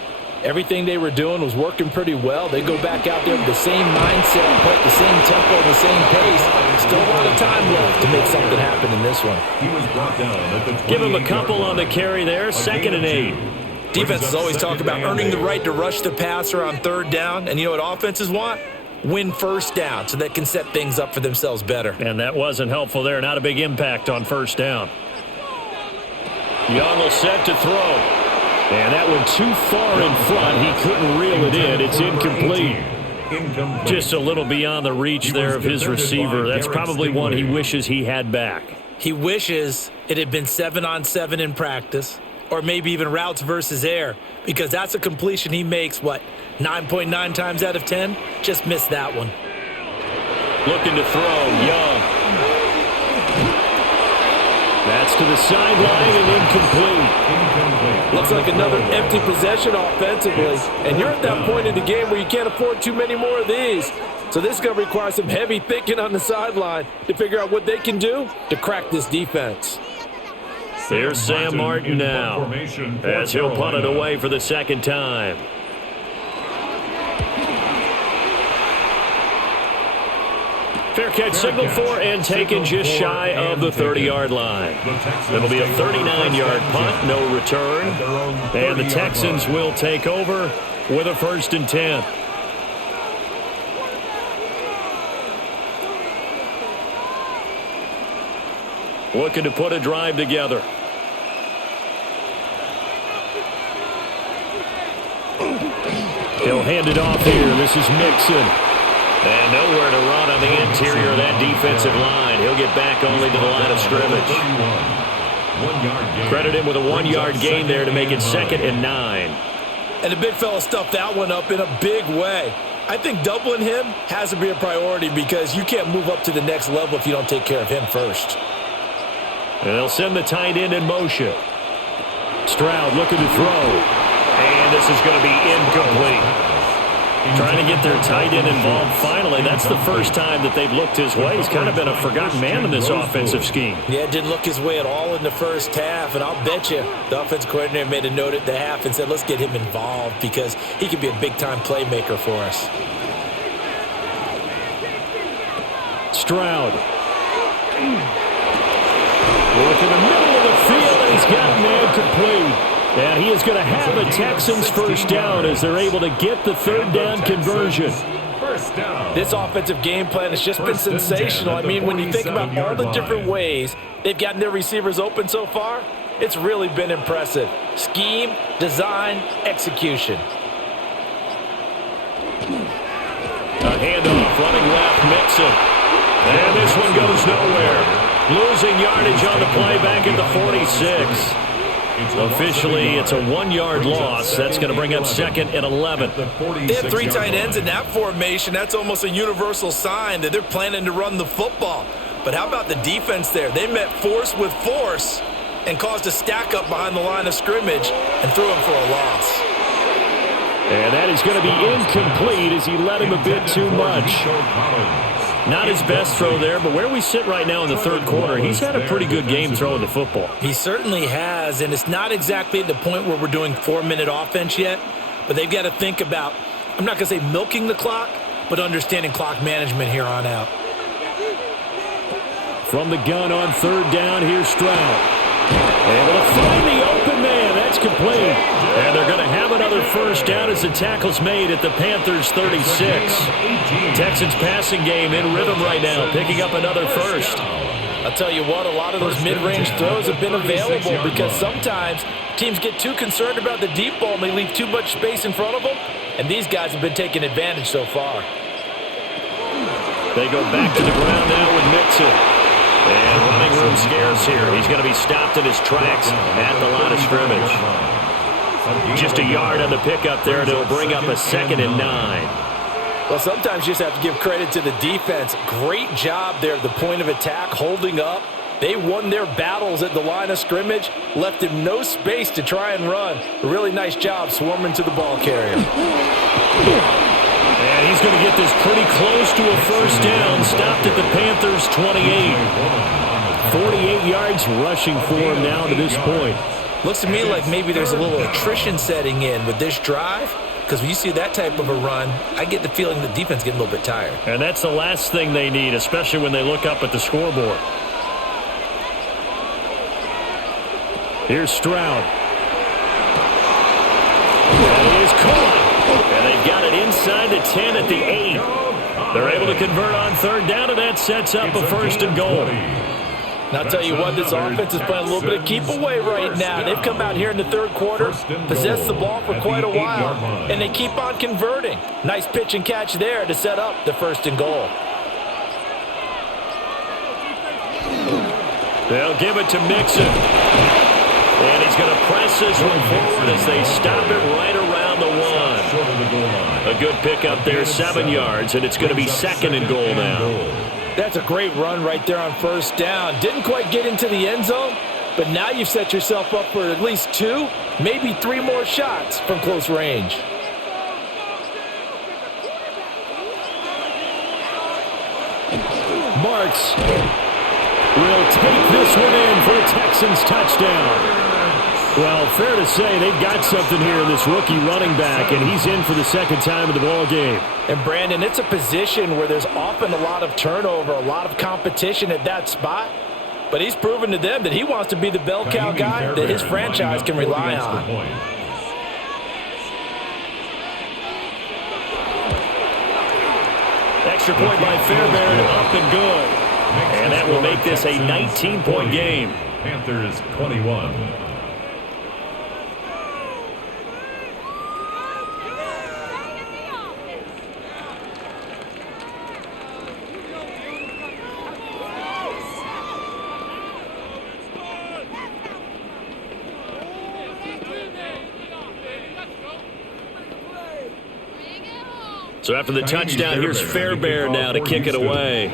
Everything they were doing was working pretty well. They go back out there with the same mindset, play at the same tempo, the same pace. Still a lot of time left to make something happen in this one. He was brought down at the 28. Give him a couple on the carry there, 2nd and 8. Defenses always talk about earning the right to rush the passer on 3rd down. And you know what offenses want? Win 1st down so they can set things up for themselves better. And that wasn't helpful there. Not a big impact on 1st down. Young will set to throw. And that went too far in front. He couldn't reel it in. It's incomplete. Just a little beyond the reach there of his receiver. That's probably one he wishes he had back. He wishes it had been 7-on-7 in practice, or maybe even routes versus air, because that's a completion he makes, 9.9 times out of 10? Just missed that one. Looking to throw, Young. That's to the sideline and incomplete. Looks like another empty possession offensively, and you're at that point in the game where you can't afford too many more of these. So this is going to require some heavy thinking on the sideline to figure out what they can do to crack this defense. There's Sam Martin now, as he'll punt it away for the 2nd time. Fair catch signaled for and taken just shy of the 30-yard line. It'll be a 39-yard punt, no return. And the Texans will take over with a 1st and 10. Looking to put a drive together. He'll hand it off here. This is Mixon. And nowhere to run on the interior of that defensive line. He'll get back only to the line of scrimmage. Credit him with a 1-yard gain there to make it 2nd and 9. And the big fella stuffed that one up in a big way. I think doubling him has to be a priority because you can't move up to the next level if you don't take care of him first. And they'll send the tight end in motion. Stroud looking to throw. And this is going to be incomplete. Trying to get their tight end involved finally. That's the first time that they've looked his way. He's kind of been a forgotten man in this offensive scheme. Yeah, it didn't look his way at all in the first half. And I'll bet you the offensive coordinator made a note at the half and said, let's get him involved because he could be a big-time playmaker for us. Stroud. Work in the middle of the field, and he's got a man complete. And he is going to have a Texans 1st down as they're able to get the 3rd down conversion. This offensive game plan has just been sensational. I mean, when you think about all the different ways they've gotten their receivers open so far, it's really been impressive. Scheme, design, execution. A handoff running left, Mixon. And this one goes nowhere. Losing yardage on the play back at the 46. Officially, it's a 1-yard loss. That's going to bring up 2nd and 11. They have 3 tight ends in that formation. That's almost a universal sign that they're planning to run the football. But how about the defense there? They met force with force and caused a stack up behind the line of scrimmage and threw him for a loss. And that is going to be incomplete as he led him a bit too much. Not his best throw there, but where we sit right now in the 3rd quarter, he's had a pretty good game throwing the football. He certainly has, and it's not exactly at the point where we're doing 4-minute offense yet, but they've got to think about, I'm not going to say milking the clock, but understanding clock management here on out. From the gun on 3rd down, here's Stroud. Able to find the open man. That's complete. And they're going to have another 1st down as the tackle's made at the Panthers 36. Texans passing game in rhythm right now, picking up another 1st. I'll tell you what, a lot of those mid-range throws have been available because sometimes teams get too concerned about the deep ball and they leave too much space in front of them, and these guys have been taking advantage so far. They go back to the ground now with Mixon. And running room scarce here. He's going to be stopped in his tracks at the line of scrimmage. Just a yard on the pickup there, and it'll bring up a 2nd and 9. Well, sometimes you just have to give credit to the defense. Great job there at the point of attack, holding up. They won their battles at the line of scrimmage, left him no space to try and run. A really nice job swarming to the ball carrier. And he's going to get this pretty close to a first down. Stopped at the Panthers' 28. 48 yards rushing for him now to this point. Looks to me like maybe there's a little attrition setting in with this drive. Because when you see that type of a run, I get the feeling the defense getting a little bit tired. And that's the last thing they need, especially when they look up at the scoreboard. Here's Stroud. That is caught. And they've got it inside the 10 at the 8. They're able to convert on 3rd down, and that sets up a 1st and goal. Now, I'll tell you what, this offense is playing a little bit of keep away right now. They've come out here in the 3rd quarter, possessed the ball for quite a while, and they keep on converting. Nice pitch and catch there to set up the 1st and goal. They'll give it to Mixon. And he's going to press this one forward as they stop it right around the 1. A good pickup there, 7 yards, and it's going to be 2nd and goal now. That's a great run right there on 1st down. Didn't quite get into the end zone, but now you've set yourself up for at least 2, maybe 3 more shots from close range. Marks will take this one in for a Texans touchdown. Well, fair to say they've got something here in this rookie running back, and he's in for the 2nd time of the ball game. And, Brandon, it's a position where there's often a lot of turnover, a lot of competition at that spot. But he's proven to them that he wants to be the bell cow guy that his franchise can rely on. Extra point by Fairbairn, up and good. And that will make this a 19-point game. Panthers 21. So after the touchdown, here's Fairbairn now to kick it away.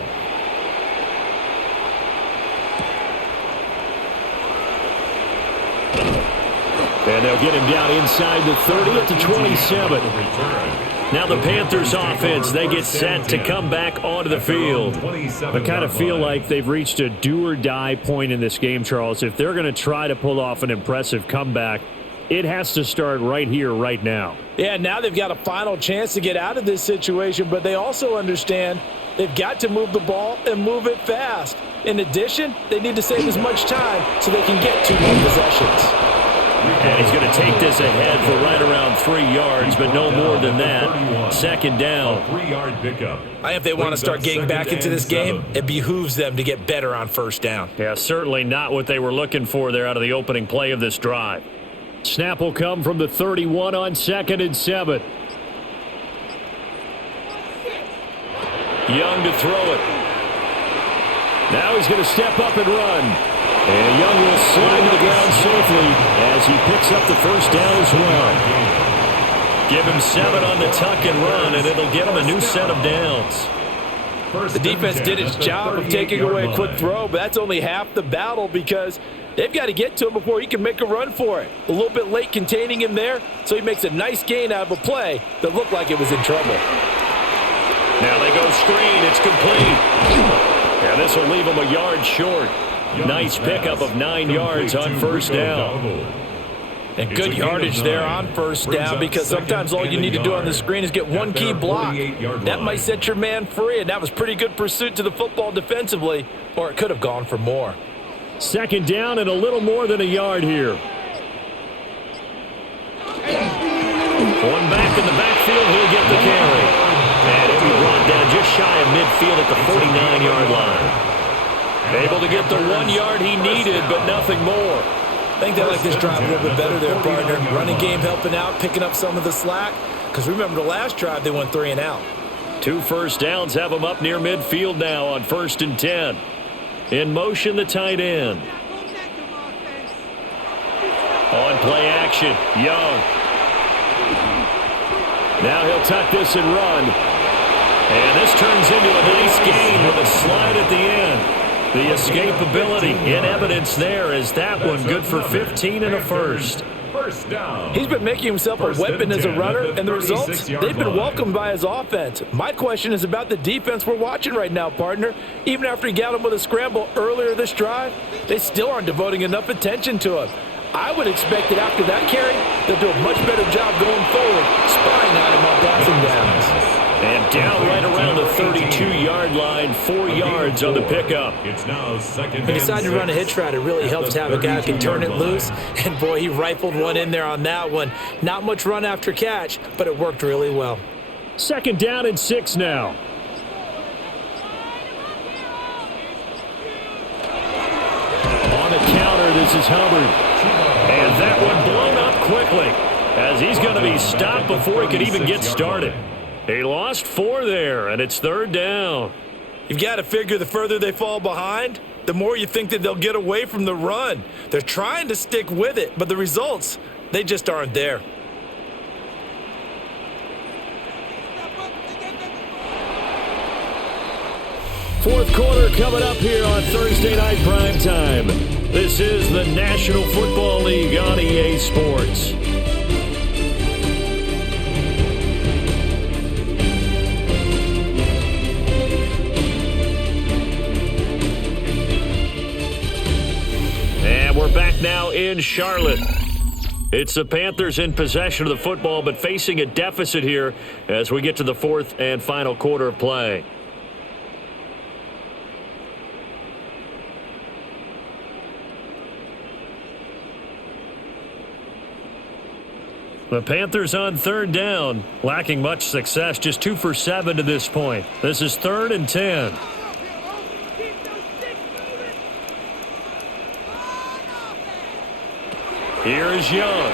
And they'll get him down inside the 30 at the 27. Now the Panthers offense, they get set to come back onto the field. I kind of feel like they've reached a do-or-die point in this game, Charles. If they're going to try to pull off an impressive comeback, it has to start right here, right now. Yeah, now they've got a final chance to get out of this situation, but they also understand they've got to move the ball and move it fast. In addition, they need to save as much time so they can get 2 more possessions. And he's going to take this ahead for right around 3 yards, but no more than that. 2nd down. 3-yard pickup. I think if they want to start getting back into this game, it behooves them to get better on 1st down. Yeah, certainly not what they were looking for there out of the opening play of this drive. Snap will come from the 31 on 2nd and 7. Young to throw it. Now he's going to step up and run. And Young will slide to the ground safely as he picks up the 1st down as well. Give him 7 on the tuck and run, and it'll get him a new set of downs. The defense did its job of taking away a quick throw, but that's only half the battle because they've got to get to him before he can make a run for it. A little bit late containing him there, so he makes a nice gain out of a play that looked like it was in trouble. Now they go screen. It's complete. And this will leave him a yard short. Nice pickup of 9 yards on 1st down. And good yardage there on 1st down because sometimes all you need to do on the screen is get one key block. That might set your man free, and that was pretty good pursuit to the football defensively, or it could have gone for more. 2nd down and a little more than a yard here. One back in the backfield, he'll get the carry. And he'll be brought down just shy of midfield at the 49-yard line. Able to get the 1 yard he needed, but nothing more. I think they like this drive a little bit better there, partner. Running game helping out, picking up some of the slack. Because remember, the last drive, they went 3 and out. 2 first downs have them up near midfield now on 1st and 10. In motion, the tight end. On play action, Young. Now he'll tuck this and run. And this turns into a nice gain with a slide at the end. The escapability in evidence there as that one good for 15 and a first. First down. He's been making himself a weapon as a runner, and the results, they've been welcomed by his offense. My question is about the defense we're watching right now, partner. Even after he got him with a scramble earlier this drive, they still aren't devoting enough attention to him. I would expect that after that carry, they'll do a much better job going forward, spying on him on passing downs. And down right around the 32-yard line, 4 yards on the pickup. It's now second. When you decide to run a hitch route, it really helps to have a guy who can turn it loose. And, boy, he rifled one in there on that one. Not much run after catch, but it worked really well. Second down and 6 now. On the counter, this is Hubbard. And that one blown up quickly as he's going to be stopped before he could even get started. He lost 4 there, and it's third down. You've got to figure the further they fall behind, the more you think that they'll get away from the run. They're trying to stick with it, but the results, they just aren't there. Fourth quarter coming up here on Thursday Night Primetime. This is the National Football League on EA Sports. We're back now in Charlotte. It's the Panthers in possession of the football, but facing a deficit here as we get to the fourth and final quarter of play. The Panthers on third down, lacking much success, just 2 for 7 to this point. This is 3rd and 10. Here is Young.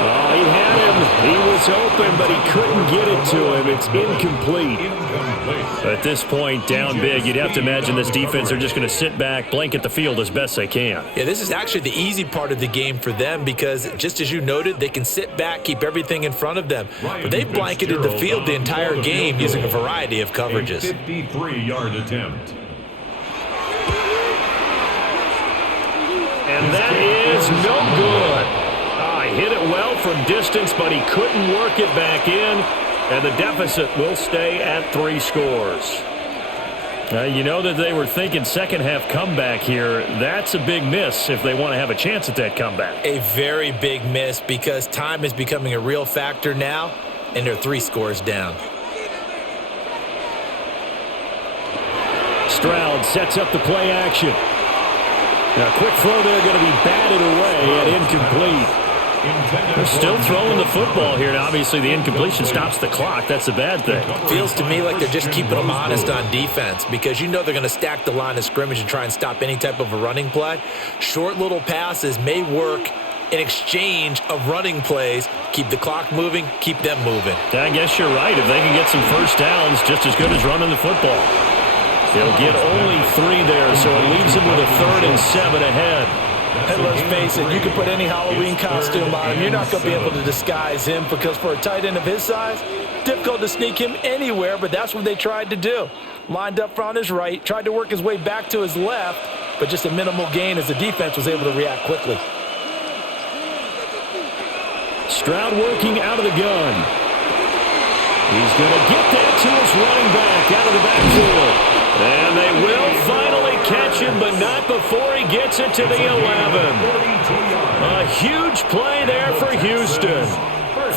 Oh, he had him. He was open, but he couldn't get it to him. It's incomplete. At this point, down big, you'd have to imagine this defense are just going to sit back, blanket the field as best they can. Yeah, this is actually the easy part of the game for them because, just as you noted, they can sit back, keep everything in front of them. But they've blanketed the field the entire game using a variety of coverages. 53-yard attempt. And that is no good. He hit it well from distance, but he couldn't work it back in. And the deficit will stay at 3 scores. You know that they were thinking second half comeback here. That's a big miss if they want to have a chance at that comeback. A very big miss because time is becoming a real factor now, and they're 3 scores down. Stroud sets up the play action. Now, quick throw there going to be batted away and incomplete. They're still throwing the football here. Now, obviously, the incompletion stops the clock. That's a bad thing. Feels to me like they're just keeping them honest on defense because you know they're going to stack the line of scrimmage and try and stop any type of a running play. Short little passes may work in exchange of running plays. Keep the clock moving, keep them moving. I guess you're right. If they can get some first downs, just as good as running the football. They'll get only 3 there, so it leaves them with a 3rd and 7 ahead. And let's face it, you can put any Halloween costume on him. You're not going to be able to disguise him because for a tight end of his size, difficult to sneak him anywhere, but that's what they tried to do. Lined up on his right, tried to work his way back to his left, but just a minimal gain as the defense was able to react quickly. Stroud working out of the gun. He's going to get that to his running back out of the backfield. And they will finally catch him, but not before he gets it to the 11. A huge play there for Houston.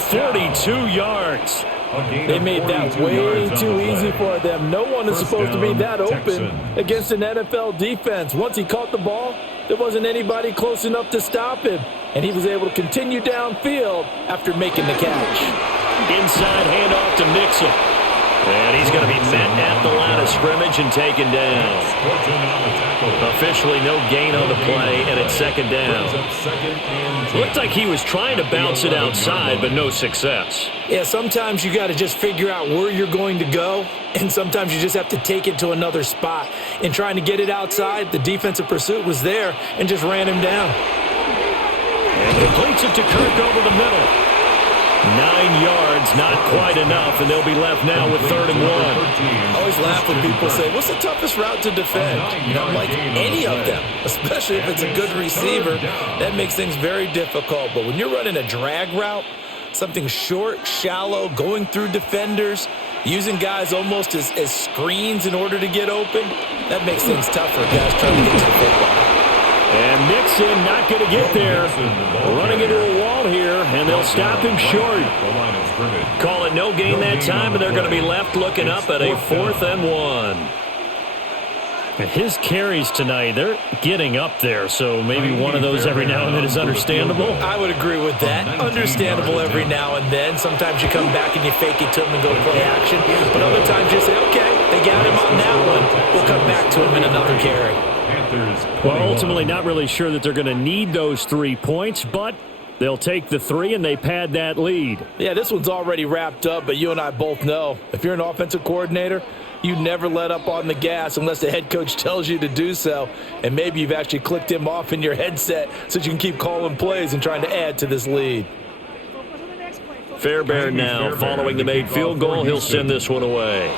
42 yards. They made that way too easy for them. No one is supposed to be that open against an NFL defense. Once he caught the ball, there wasn't anybody close enough to stop him. And he was able to continue downfield after making the catch. Inside handoff to Mixon. And he's going to be met at the line of scrimmage and taken down. Officially no gain on the play, and it's second down. Looked like he was trying to bounce it outside, but no success. Yeah, sometimes you got to just figure out where you're going to go, and sometimes you just have to take it to another spot. In trying to get it outside, the defensive pursuit was there and just ran him down. And completes it to Kirk over the middle. 9 yards, not quite enough, and they'll be left now with 3rd and 1. I always laugh when people say, what's the toughest route to defend? You know, like any of them, especially if it's a good receiver, that makes things very difficult. But when you're running a drag route, something short, shallow, going through defenders, using guys almost as screens in order to get open, that makes things tougher, guys trying to get to the football. And Mixon not going to get there. Running into a wall here, and they'll stop him short. Call it no gain that time, and they're going to be left looking up at a 4th and 1. And his carries tonight, they're getting up there, so maybe one of those every now and then is understandable. I would agree with that. Understandable every now and then. Sometimes you come back and you fake it to him and go play action. But other times you say, okay, they got him on that one. We'll come back to him in another carry. Well, ultimately not really sure that they're going to need those 3 points, but they'll take the 3 and they pad that lead. Yeah, this one's already wrapped up, but you and I both know if you're an offensive coordinator, you never let up on the gas unless the head coach tells you to do so. And maybe you've actually clicked him off in your headset so you can keep calling plays and trying to add to this lead. Fairbairn now following the made field goal. He'll send this one away.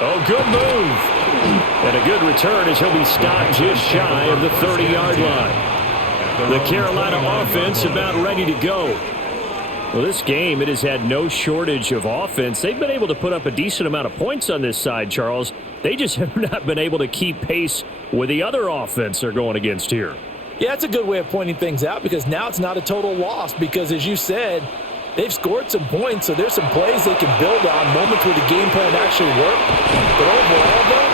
Oh, good move. And a good return as he'll be stopped just shy of the 30-yard line. The Carolina offense about ready to go. Well, this game, it has had no shortage of offense. They've been able to put up a decent amount of points on this side, Charles. They just have not been able to keep pace with the other offense they're going against here. Yeah, that's a good way of pointing things out because now it's not a total loss because, as you said, they've scored some points, so there's some plays they can build on, moments where the game plan actually worked. But overall, though,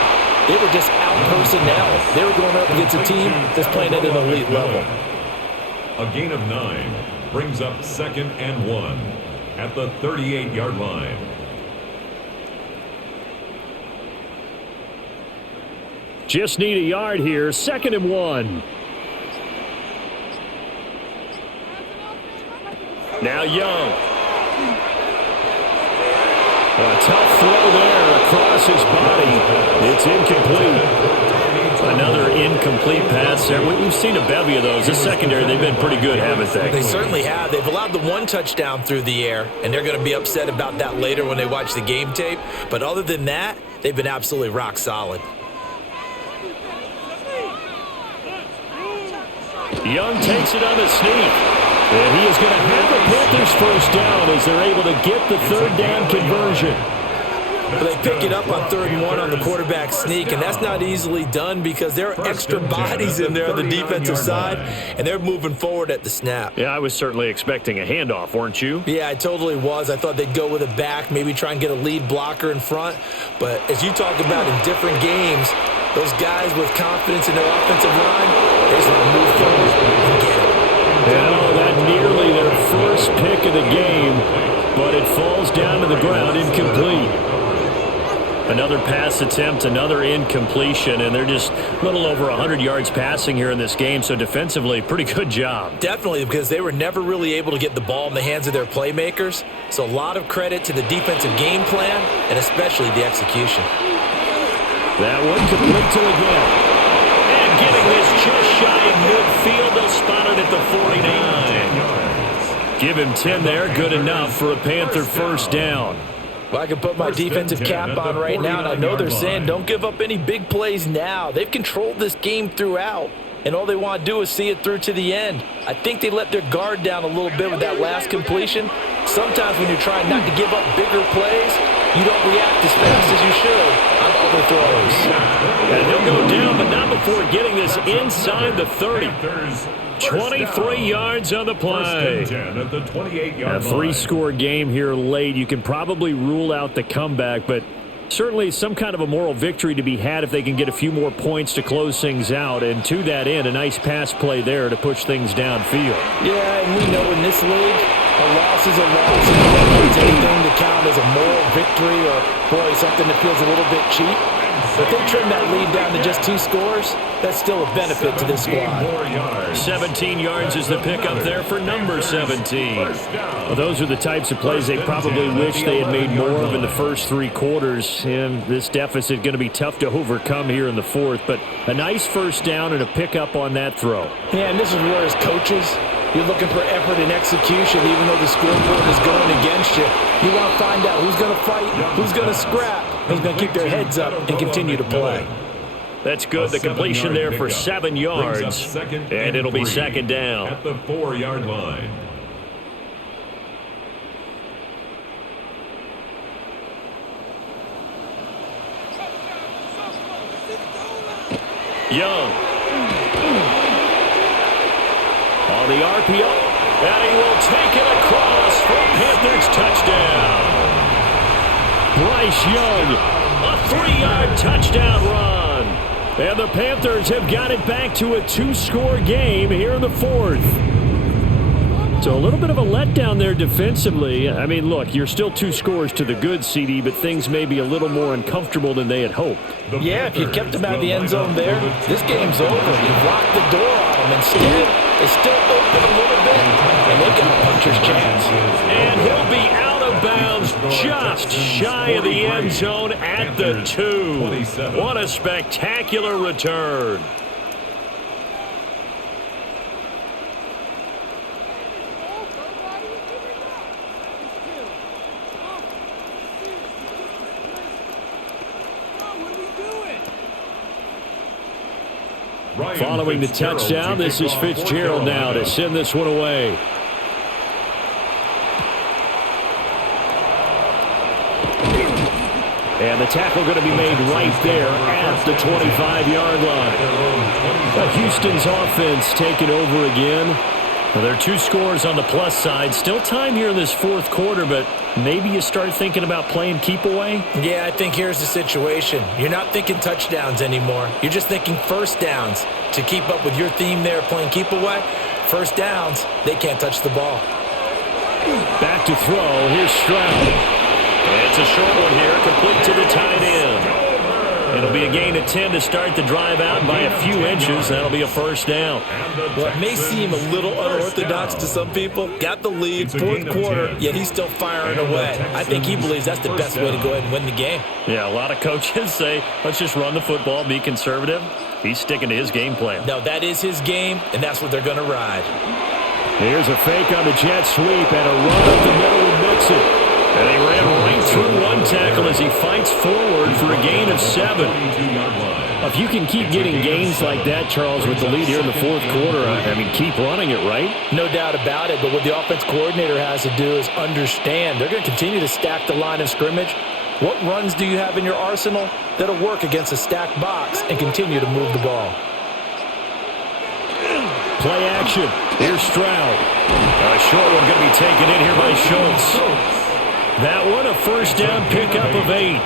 they were just out-personnel. They were going up against a team that's playing at an elite level. A gain of 9 brings up 2nd and 1 at the 38-yard line. Just need a yard here, 2nd and 1. Now Young. A tough throw there across his body. It's incomplete. Another incomplete pass there. We've seen a bevy of those. This secondary, they've been pretty good, haven't they? They certainly have. They've allowed the 1 touchdown through the air, and they're going to be upset about that later when they watch the game tape. But other than that, they've been absolutely rock solid. Young takes it on a sneak. And he is going to have the Panthers first down as they're able to get the 3rd down conversion. But they pick it up on 3rd and 1 on the quarterback sneak, and that's not easily done because there are extra bodies in there on the defensive side, and they're moving forward at the snap. Yeah, I was certainly expecting a handoff, weren't you? Yeah, I totally was. I thought they'd go with a back, maybe try and get a lead blocker in front. But as you talk about in different games, those guys with confidence in their offensive line, they just want to move forward and get it. That nearly their first pick of the game, but it falls down to the ground incomplete. Another pass attempt, another incompletion, and they're just a little over 100 yards passing here in this game, so defensively, pretty good job. Definitely, because they were never really able to get the ball in the hands of their playmakers, so a lot of credit to the defensive game plan and especially the execution. That one complete to again. And getting this just shy of midfield, they'll spot it at the 49. Give him 10 there, good enough for a Panther first down. Well, I can put my defensive cap on right now, and I know they're saying don't give up any big plays now. They've controlled this game throughout, and all they want to do is see it through to the end. I think they let their guard down a little bit with that last completion. Sometimes when you're trying not to give up bigger plays, you don't react as fast as you should on other throws. And he'll go down, but not before getting this inside the 30. 23 yards on the play. A 3-score game here late. You can probably rule out the comeback, but Certainly some kind of a moral victory to be had if they can get a few more points to close things out. And to that end, a nice pass play there to push things downfield. Yeah, and we know in this league, a loss is a loss. And no one wants anything to count as a moral victory or, boy, something that feels a little bit cheap. But they trim that lead down to just 2 scores. That's still a benefit to this squad. 17 yards is the pickup there for number 17. Well, those are the types of plays they probably wish they had made more of in the first 3 quarters. And this deficit going to be tough to overcome here in the 4th. But a nice first down and a pickup on that throw. Yeah, and this is where as coaches, you're looking for effort and execution, even though the scoreboard is going against you. You want to find out who's going to fight, who's going to scrap, who's going to keep their heads up and continue to play. That's good. The completion there for 7 yards, and it'll be second down. At the 4-yard line. Young. On the RPO, and he will take it across for a Panthers touchdown. Bryce Young, a 3-yard touchdown run. And the Panthers have got it back to a 2-score game here in the 4th. So a little bit of a letdown there defensively. I mean, look, you're still 2 scores to the good, CD, but things may be a little more uncomfortable than they had hoped. Yeah, if you kept them out of the end zone there, this game's over. You've locked the door on them. Instead, it's still open a little bit, and they've got a puncher's chance. And he'll be out of bounds just shy of the end zone at the 2. What a spectacular return. Following the touchdown, this is Fitzgerald now to send this one away. And the tackle going to be made right there at the 25-yard line. Houston's offense taking over again. Well, there are 2 scores on the plus side. Still time here in this 4th quarter, but maybe you start thinking about playing keep away? Yeah, I think here's the situation. You're not thinking touchdowns anymore. You're just thinking first downs. To keep up with your theme there, playing keep away, first downs, they can't touch the ball. Back to throw. Here's Stroud. It's a short one here, complete to the tight end. It'll be a gain of 10 to start the drive out by a few inches. That'll be a first down. Well, it may seem a little unorthodox to some people. Got the lead, 4th quarter, yet he's still firing away. I think he believes that's the best way to go ahead and win the game. Yeah, a lot of coaches say, let's just run the football, be conservative. He's sticking to his game plan. No, that is his game, and that's what they're going to ride. Here's a fake on the jet sweep, and a run up the middle and mix it. And he ran right through one tackle as he fights forward for a gain of 7. If you can keep getting gains like that, Charles, with the lead here in the 4th quarter, I mean, keep running it, right? No doubt about it, but what the offense coordinator has to do is understand. They're going to continue to stack the line of scrimmage. What runs do you have in your arsenal that'll work against a stacked box and continue to move the ball? Play action. Here's Stroud. A short one going to be taken in here by Schultz. That one, a first down pickup of 8.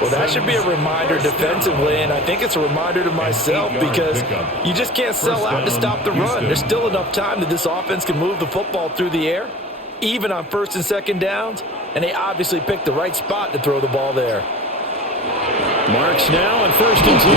Well, that should be a reminder defensively, and I think it's a reminder to myself because you just can't sell out to stop the run. There's still enough time that this offense can move the football through the air, even on 1st and 2nd downs, and they obviously picked the right spot to throw the ball there. Marks now on 1st and 10.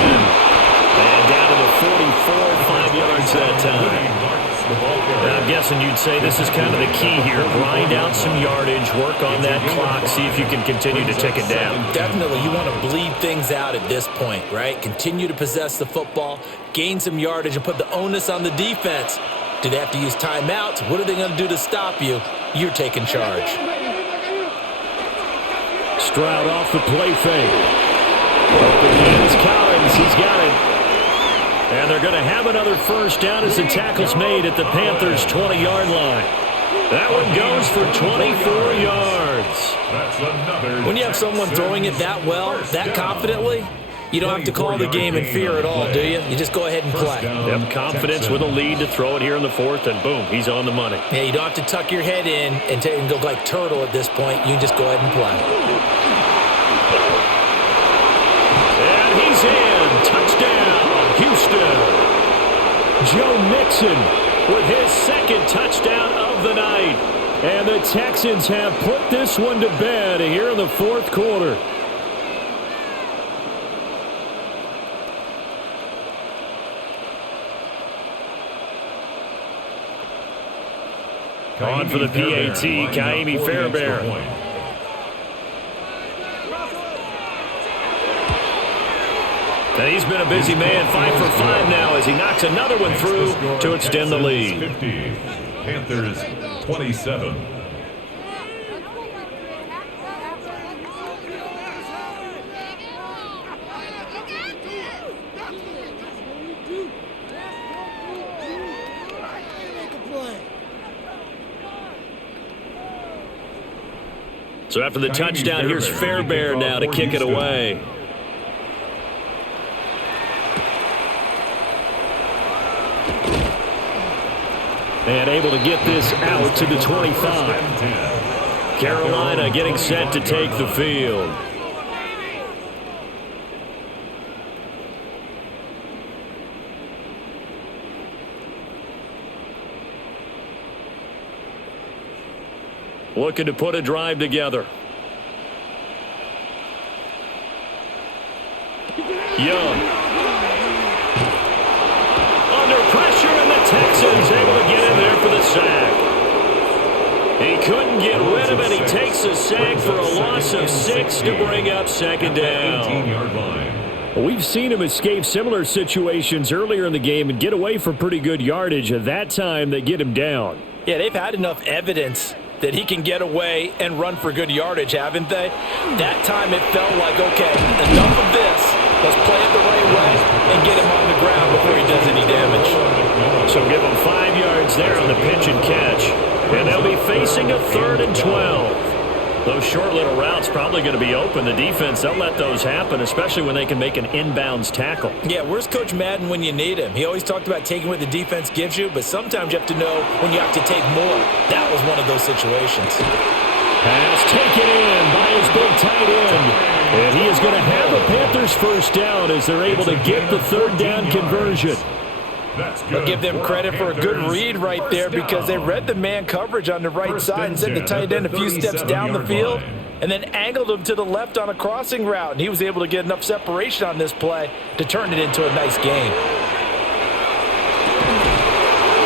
And down to the 44, 5 yards that time. I'm guessing you'd say this is kind of the key here. Grind out some yardage, work on that clock, see if you can continue to tick it down. Definitely, you want to bleed things out at this point, right? Continue to possess the football, gain some yardage, and put the onus on the defense. Do they have to use timeouts? What are they going to do to stop you? You're taking charge. Stroud off the play fake. Open hands, Collins, he's got it. And they're going to have another first down as the tackle's made at the Panthers' 20-yard line. That one goes for 24 yards. When you have someone throwing it that well, that confidently, you don't have to call the game in fear at all, do you? You just go ahead and play. Have confidence with a lead to throw it here in the 4th, and boom, he's on the money. Yeah, you don't have to tuck your head in and go like turtle at this point. You just go ahead and play. touchdown. Joe Mixon with his second touchdown of the night. And the Texans have put this one to bed here in the fourth quarter. On for the PAT, Kaimi Fairbairn. And he's been a busy man, 5 for 5 now as he knocks another one through to extend the lead. 50, Panthers 27. So after the touchdown, here's Fairbairn now to kick it away. And able to get this out to the 25. Carolina getting set to take the field. Looking to put a drive together. Young. Under pressure, and the Texans able to get in there for the sack. He couldn't get rid of it. He takes a sack for a loss of 6 to bring up second down. 18-yard line. We've seen him escape similar situations earlier in the game and get away for pretty good yardage. At that time, they get him down. Yeah, they've had enough evidence that he can get away and run for good yardage, haven't they? That time it felt like, okay, enough of this. Let's play it the right way and get him on the ground before he does any damage. So give him 5 yards there on the pitch and catch. And they'll be facing a 3rd and 12. Those short little routes probably going to be open. The defense, they'll let those happen, especially when they can make an inbounds tackle. Yeah, where's Coach Madden when you need him? He always talked about taking what the defense gives you, but sometimes you have to know when you have to take more. That was one of those situations. Pass taken in by his big tight end. And he is going to have a Panthers first down as they're able to get the 3rd down conversion. I'll give them credit for a good read right there because they read the man coverage on the right side and sent the tight end a few steps down the field and then angled him to the left on a crossing route. And he was able to get enough separation on this play to turn it into a nice game.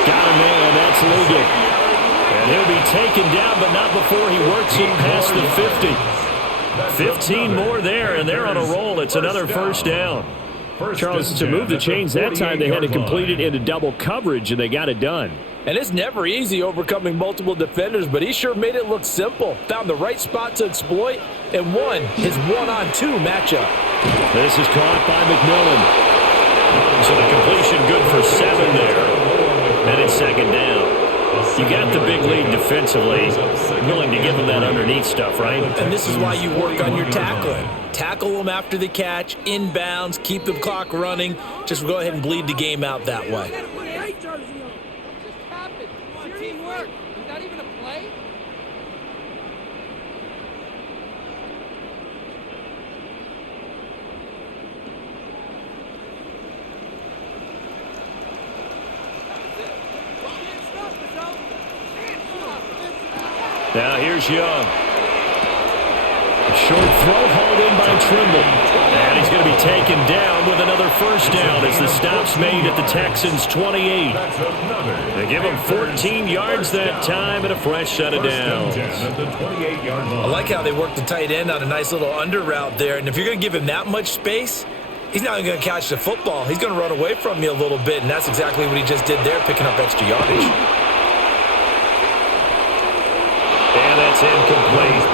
Got a man, that's Liggett. And he'll be taken down, but not before he works it past the 50. 15 more there, and they're on a roll. It's another first down. Charles, to move the chains that time, they had to complete it into double coverage, and they got it done. And it's never easy overcoming multiple defenders, but he sure made it look simple. Found the right spot to exploit and won his 1-on-2 matchup. This is caught by McMillan. So the completion good for 7 there. And it's second down. You got the big lead defensively. Willing to give them that underneath stuff, right? And this is why you work on your tackling. Tackle them after the catch, inbounds, keep the clock running. Just go ahead and bleed the game out that way. Teamwork. Is that even a play? Now here's Young. A short throw hauled in by Trimble. And he's going to be taken down with another first down as the stop's made at the Texans' 28. They give him 14 yards that time and a fresh set of downs. I like how they work the tight end on a nice little under route there. And if you're going to give him that much space, he's not going to catch the football. He's going to run away from you a little bit, and that's exactly what he just did there, picking up extra yardage. And that's incomplete.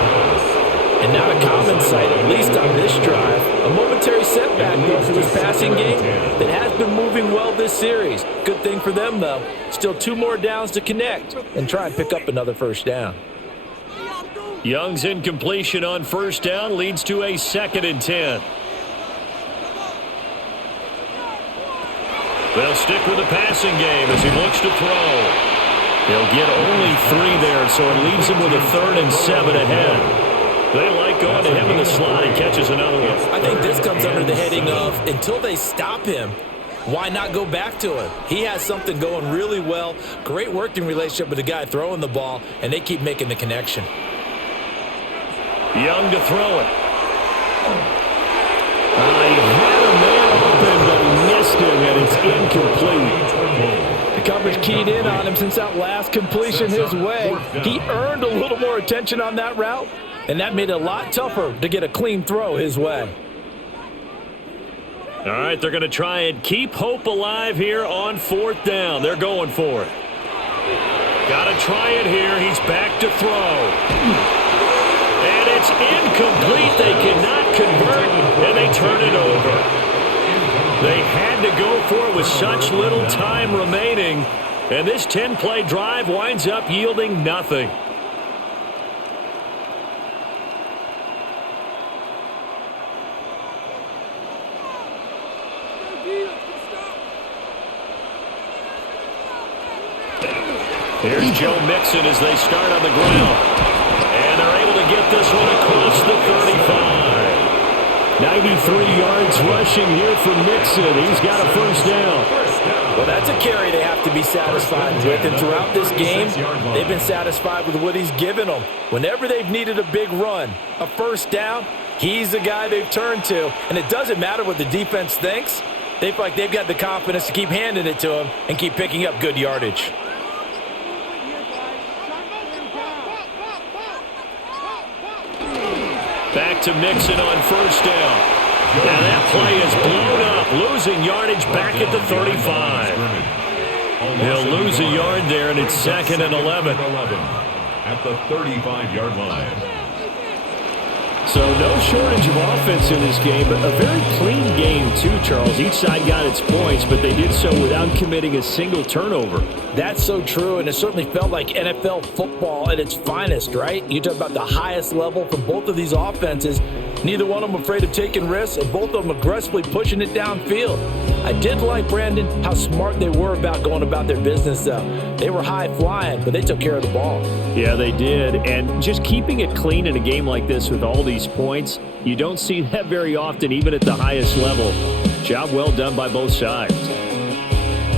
And not a common sight, at least on this drive. A momentary setback though for this passing game that has been moving well this series. Good thing for them, though. Still 2 more downs to connect and try and pick up another first down. Young's incompletion on first down leads to a 2nd and 10. They'll stick with the passing game as he looks to throw. They'll get only 3 there, so it leaves him with a 3rd and 7 ahead. They like going to him in the slot. He catches another one. I think this comes under the heading of until they stop him, why not go back to him? He has something going really well, great working relationship with the guy throwing the ball, and they keep making the connection. Young to throw it. He had a man open, but he missed him, and it's incomplete. The coverage keyed in on him since that last completion his way. He earned a little more attention on that route, and that made it a lot tougher to get a clean throw his way. All right, they're going to try and keep hope alive here on 4th down. They're going for it. Got to try it here. He's back to throw. And it's incomplete. They cannot convert, and they turn it over. They had to go for it with such little time remaining, and this 10-play drive winds up yielding nothing. Here's Joe Mixon as they start on the ground. And they're able to get this one across the 35. 93 yards rushing here for Mixon. He's got a first down. Well, that's a carry they have to be satisfied with. And throughout this game, they've been satisfied with what he's given them. Whenever they've needed a big run, a first down, he's the guy they've turned to. And it doesn't matter what the defense thinks. They feel like they've got the confidence to keep handing it to him and keep picking up good yardage. Back to Mixon on first down. And that play is blown up, losing yardage back at the 35. He'll lose a yard there, and it's 2nd and 11. At the 35-yard line. So no shortage of offense in this game, but a very clean game too, Charles. Each side got its points, but they did so without committing a single turnover. That's so true, and it certainly felt like NFL football at its finest, right? You talk about the highest level for both of these offenses. Neither one of them afraid of taking risks, and both of them aggressively pushing it downfield. I did like, Brandon, how smart they were about going about their business, though. They were high-flying, but they took care of the ball. Yeah, they did, and just keeping it clean in a game like this with all these points, you don't see that very often, even at the highest level. Job well done by both sides.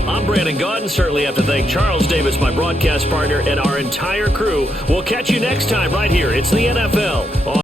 I'm Brandon Gaudin. Certainly have to thank Charles Davis, my broadcast partner, and our entire crew. We'll catch you next time right here. It's the NFL.